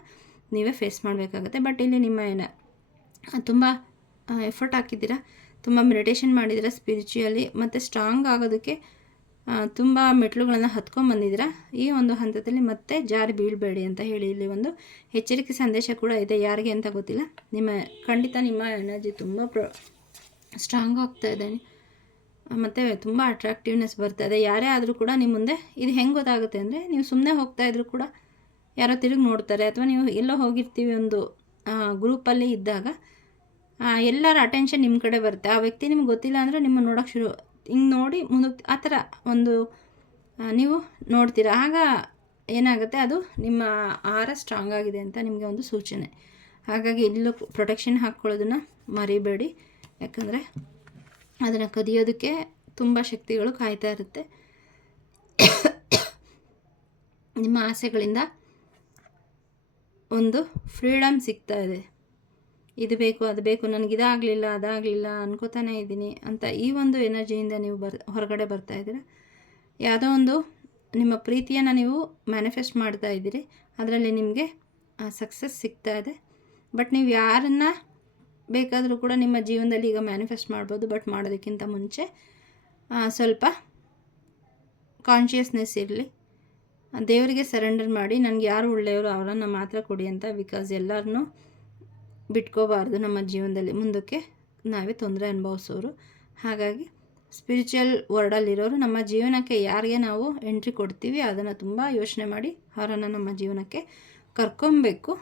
ನೀವೇ ಫೇಸ್ ಮಾಡಬೇಕಾಗತ್ತೆ. ಬಟ್ ಇಲ್ಲಿ ನಿಮ್ಮ ತುಂಬ ಎಫರ್ಟ್ ಹಾಕಿದ್ದೀರಾ, ತುಂಬ ಮೆಡಿಟೇಷನ್ ಮಾಡಿದ್ದೀರಾ ಸ್ಪಿರಿಚುಯಲಿ, ಮತ್ತು ಸ್ಟ್ರಾಂಗ್ ಆಗೋದಕ್ಕೆ ತುಂಬ ಮೆಟ್ಲುಗಳನ್ನು ಹತ್ಕೊಂಡ್ಬಂದಿದ್ದೀರಾ. ಈ ಒಂದು ಹಂತದಲ್ಲಿ ಮತ್ತೆ ಜಾರಿ ಬೀಳಬೇಡಿ ಅಂತ ಹೇಳಿ ಇಲ್ಲಿ ಒಂದು ಎಚ್ಚರಿಕೆ ಸಂದೇಶ ಕೂಡ ಇದೆ. ಯಾರಿಗೆ ಅಂತ ಗೊತ್ತಿಲ್ಲ. ಖಂಡಿತ ನಿಮ್ಮ ಎನರ್ಜಿ ತುಂಬ ಸ್ಟ್ರಾಂಗ್ ಆಗ್ತಾ ಇದೆ, ಮತ್ತು ತುಂಬ ಅಟ್ರಾಕ್ಟಿವ್ನೆಸ್ ಬರ್ತಾ ಇದೆ. ಯಾರೇ ಆದರೂ ಕೂಡ ನಿಮ್ಮ ಮುಂದೆ ಇದು ಹೆಂಗೆ ಗೊತ್ತಾಗುತ್ತೆ ಅಂದರೆ, ನೀವು ಸುಮ್ಮನೆ ಹೋಗ್ತಾಯಿದ್ರು ಕೂಡ ಯಾರೋ ತಿರುಗಿ ನೋಡ್ತಾರೆ, ಅಥವಾ ನೀವು ಎಲ್ಲೋ ಹೋಗಿರ್ತೀವಿ ಒಂದು ಗ್ರೂಪಲ್ಲಿ ಇದ್ದಾಗ ಎಲ್ಲರ ಅಟೆನ್ಷನ್ ನಿಮ್ಮ ಕಡೆ ಬರುತ್ತೆ. ಆ ವ್ಯಕ್ತಿ ನಿಮ್ಗೆ ಗೊತ್ತಿಲ್ಲ ಅಂದರೆ ನಿಮ್ಮ ನೋಡೋಕ್ಕೆ ಹಿಂಗೆ ನೋಡಿ ಮುಂದಕ್ಕೆ ಆ ಥರ ಒಂದು ನೀವು ನೋಡ್ತೀರಾ. ಆಗ ಏನಾಗುತ್ತೆ, ಅದು ನಿಮ್ಮ ಆಹಾರ ಸ್ಟ್ರಾಂಗ್ ಆಗಿದೆ ಅಂತ ನಿಮಗೆ ಒಂದು ಸೂಚನೆ. ಹಾಗಾಗಿ ಎಲ್ಲೂ ಪ್ರೊಟೆಕ್ಷನ್ ಹಾಕ್ಕೊಳ್ಳೋದನ್ನು ಮರಿಬೇಡಿ. ಯಾಕಂದರೆ ಅದನ್ನು ಕದಿಯೋದಕ್ಕೆ ತುಂಬ ಶಕ್ತಿಗಳು ಕಾಯ್ತಾ ಇರುತ್ತೆ. ನಿಮ್ಮ ಆಸೆಗಳಿಂದ ಒಂದು ಫ್ರೀಡಮ್ ಸಿಗ್ತಾ ಇದೆ. ಇದು ಬೇಕು, ಅದು ಬೇಕು, ನನಗಿದಾಗಲಿಲ್ಲ, ಅದಾಗಲಿಲ್ಲ ಅನ್ಕೋತಾನೆ ಇದ್ದೀನಿ ಅಂತ ಈ ಒಂದು ಎನರ್ಜಿಯಿಂದ ನೀವು ಹೊರಗಡೆ ಬರ್ತಾ ಇದ್ದೀರಾ. ಯಾವುದೋ ಒಂದು ನಿಮ್ಮ ಪ್ರೀತಿಯನ್ನು ನೀವು ಮ್ಯಾನಿಫೆಸ್ಟ್ ಮಾಡ್ತಾ ಇದ್ದೀರಿ, ಅದರಲ್ಲಿ ನಿಮಗೆ ಸಕ್ಸಸ್ ಸಿಗ್ತಾ ಇದೆ. ಬಟ್ ನೀವು ಯಾರನ್ನ ಬೇಕಾದರೂ ಕೂಡ ನಿಮ್ಮ ಜೀವನದಲ್ಲಿ ಈಗ ಮ್ಯಾನಿಫೆಸ್ಟ್ ಮಾಡ್ಬೋದು. ಬಟ್ ಮಾಡೋದಕ್ಕಿಂತ ಮುಂಚೆ ಸ್ವಲ್ಪ ಕಾನ್ಷಿಯಸ್ನೆಸ್ ಇರಲಿ. ದೇವರಿಗೆ ಸರೆಂಡರ್ ಮಾಡಿ, ನನಗೆ ಯಾರು ಒಳ್ಳೆಯವರು ಅವರನ್ನು ಮಾತ್ರ ಕೊಡಿ ಅಂತ. ಬಿಕಾಸ್ ಎಲ್ಲರನ್ನೂ ಬಿಟ್ಕೋಬಾರ್ದು. ನಮ್ಮ ಜೀವನದಲ್ಲಿ ಮುಂದಕ್ಕೆ ನಾವೇ ತೊಂದರೆ ಅನುಭವಿಸೋರು. ಹಾಗಾಗಿ ಸ್ಪಿರಿಚುವಲ್ ವರ್ಲ್ಡಲ್ಲಿರೋರು ನಮ್ಮ ಜೀವನಕ್ಕೆ ಯಾರಿಗೆ ನಾವು ಎಂಟ್ರಿ ಕೊಡ್ತೀವಿ ಅದನ್ನು ತುಂಬ ಯೋಚನೆ ಮಾಡಿ ಅವರನ್ನು ನಮ್ಮ ಜೀವನಕ್ಕೆ ಕರ್ಕೊಬೇಕು.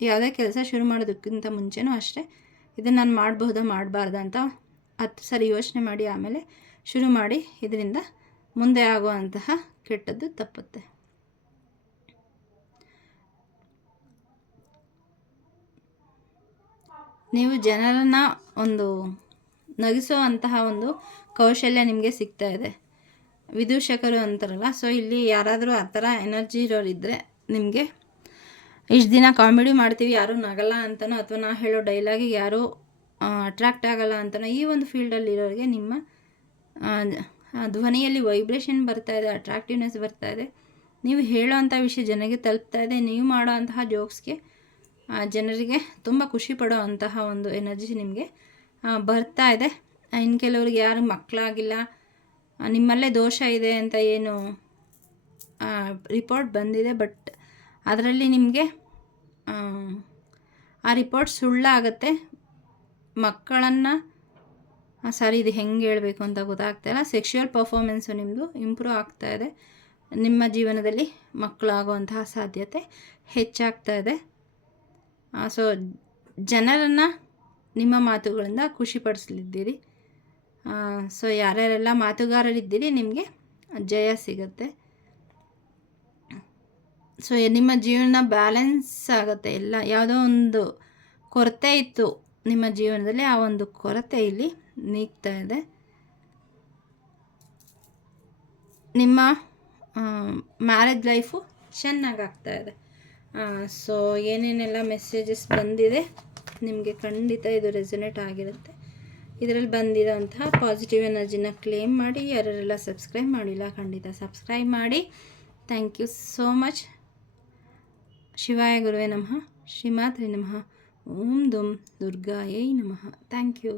ಯಾವುದೇ ಕೆಲಸ ಶುರು ಮಾಡೋದಕ್ಕಿಂತ ಮುಂಚೆನೂ ಅಷ್ಟೇ, ಇದನ್ನು ನಾನು ಮಾಡಬಹುದಾ ಮಾಡಬಾರ್ದಾ ಅಂತ 10 ಸರಿ ಯೋಚನೆ ಮಾಡಿ ಆಮೇಲೆ ಶುರು ಮಾಡಿ. ಇದರಿಂದ ಮುಂದೆ ಆಗುವಂತಹ ಕೆಟ್ಟದ್ದು ತಪ್ಪುತ್ತೆ. ನೀವು ಜನರನ್ನು ಒಂದು ನಗಿಸೋ ಅಂತಹ ಒಂದು ಕೌಶಲ್ಯ ನಿಮಗೆ ಸಿಗ್ತಾ ಇದೆ. ವಿದೂಷಕರು ಅಂತಾರಲ್ಲ, ಸೊ ಇಲ್ಲಿ ಯಾರಾದರೂ ಆ ಥರ ಎನರ್ಜಿ ಇರೋರಿದ್ದರೆ ನಿಮಗೆ ಇಷ್ಟು ದಿನ ಕಾಮಿಡಿ ಮಾಡ್ತೀವಿ ಯಾರೂ ನಗಲ್ಲ ಅಂತನೋ, ಅಥವಾ ನಾ ಹೇಳೋ ಡೈಲಾಗಿಗೆ ಯಾರೂ ಅಟ್ರಾಕ್ಟ್ ಆಗಲ್ಲ ಅಂತನೋ, ಈ ಒಂದು ಫೀಲ್ಡಲ್ಲಿರೋರಿಗೆ ನಿಮ್ಮ ಧ್ವನಿಯಲ್ಲಿ ವೈಬ್ರೇಷನ್ ಬರ್ತಾ ಇದೆ, ಅಟ್ರಾಕ್ಟಿವ್ನೆಸ್ ಬರ್ತಾ ಇದೆ. ನೀವು ಹೇಳೋ ಅಂಥ ವಿಷಯ ಜನರಿಗೆ ತಲುಪ್ತಾ ಇದೆ. ನೀವು ಮಾಡೋ ಅಂತಹ ಜೋಕ್ಸ್ಗೆ ಜನರಿಗೆ ತುಂಬ ಖುಷಿ ಪಡೋ ಅಂತಹ ಒಂದು ಎನರ್ಜಿ ನಿಮಗೆ ಬರ್ತಾ ಇದೆ. ಇನ್ನು ಕೆಲವ್ರಿಗೆ ಯಾರು ಮಕ್ಕಳಾಗಿಲ್ಲ, ನಿಮ್ಮಲ್ಲೇ ದೋಷ ಇದೆ ಅಂತ ಏನು ರಿಪೋರ್ಟ್ ಬಂದಿದೆ. ಬಟ್ ಅದರಲ್ಲಿ ನಿಮಗೆ ಆ ರಿಪೋರ್ಟ್ ಸುಳ್ಳಾಗತ್ತೆ. ಮಕ್ಕಳನ್ನು ಇದು ಹೆಂಗೆ ಹೇಳಬೇಕು ಅಂತ ಗೊತ್ತಾಗ್ತಾಯಿಲ್ಲ. ಸೆಕ್ಷುವಲ್ ಪರ್ಫಾರ್ಮೆನ್ಸು ನಿಮ್ಮದು ಇಂಪ್ರೂವ್ ಆಗ್ತಾಯಿದೆ. ನಿಮ್ಮ ಜೀವನದಲ್ಲಿ ಮಕ್ಕಳಾಗುವಂತಹ ಸಾಧ್ಯತೆ ಹೆಚ್ಚಾಗ್ತಾ ಇದೆ. ಸೊ ಜನರನ್ನು ನಿಮ್ಮ ಮಾತುಗಳಿಂದ ಖುಷಿಪಡಿಸಲಿದ್ದೀರಿ. ಸೊ ಯಾರ್ಯಾರೆಲ್ಲ ಮಾತುಗಾರರಿದ್ದೀರಿ ನಿಮಗೆ ಜಯ ಸಿಗುತ್ತೆ. ಸೊ ನಿಮ್ಮ ಜೀವನ ಬ್ಯಾಲೆನ್ಸ್ ಆಗುತ್ತೆ. ಎಲ್ಲ ಯಾವುದೋ ಒಂದು ಕೊರತೆ ಇತ್ತು ನಿಮ್ಮ ಜೀವನದಲ್ಲಿ, ಆ ಒಂದು ಕೊರತೆ ಇಲ್ಲಿ ನೀಗ್ತಾ ಇದೆ. ನಿಮ್ಮ ಮ್ಯಾರೇಜ್ ಲೈಫು ಚೆನ್ನಾಗಾಗ್ತಾ ಇದೆ. ಸೊ ಏನೇನೆಲ್ಲ ಮೆಸೇಜಸ್ ಬಂದಿದೆ ನಿಮಗೆ ಖಂಡಿತ ಇದು ರೆಸೊನೇಟ್ ಆಗಿರುತ್ತೆ. ಇದರಲ್ಲಿ ಬಂದಿರೋಂತಹ ಪಾಸಿಟಿವ್ ಎನರ್ಜಿನ ಕ್ಲೇಮ್ ಮಾಡಿ. ಯಾರೆಲ್ಲ ಸಬ್ಸ್ಕ್ರೈಬ್ ಮಾಡಿಲ್ಲ ಖಂಡಿತ ಸಬ್ಸ್ಕ್ರೈಬ್ ಮಾಡಿ. Thank you so much. ಶಿವಾಯ ಗುರುವೇ ನಮಃ. ಶ್ರೀಮಾತ್ರೆ ನಮಃ. ಓಂ ದುಂ ದುರ್ಗಾಯೈ ನಮಃ. Thank you.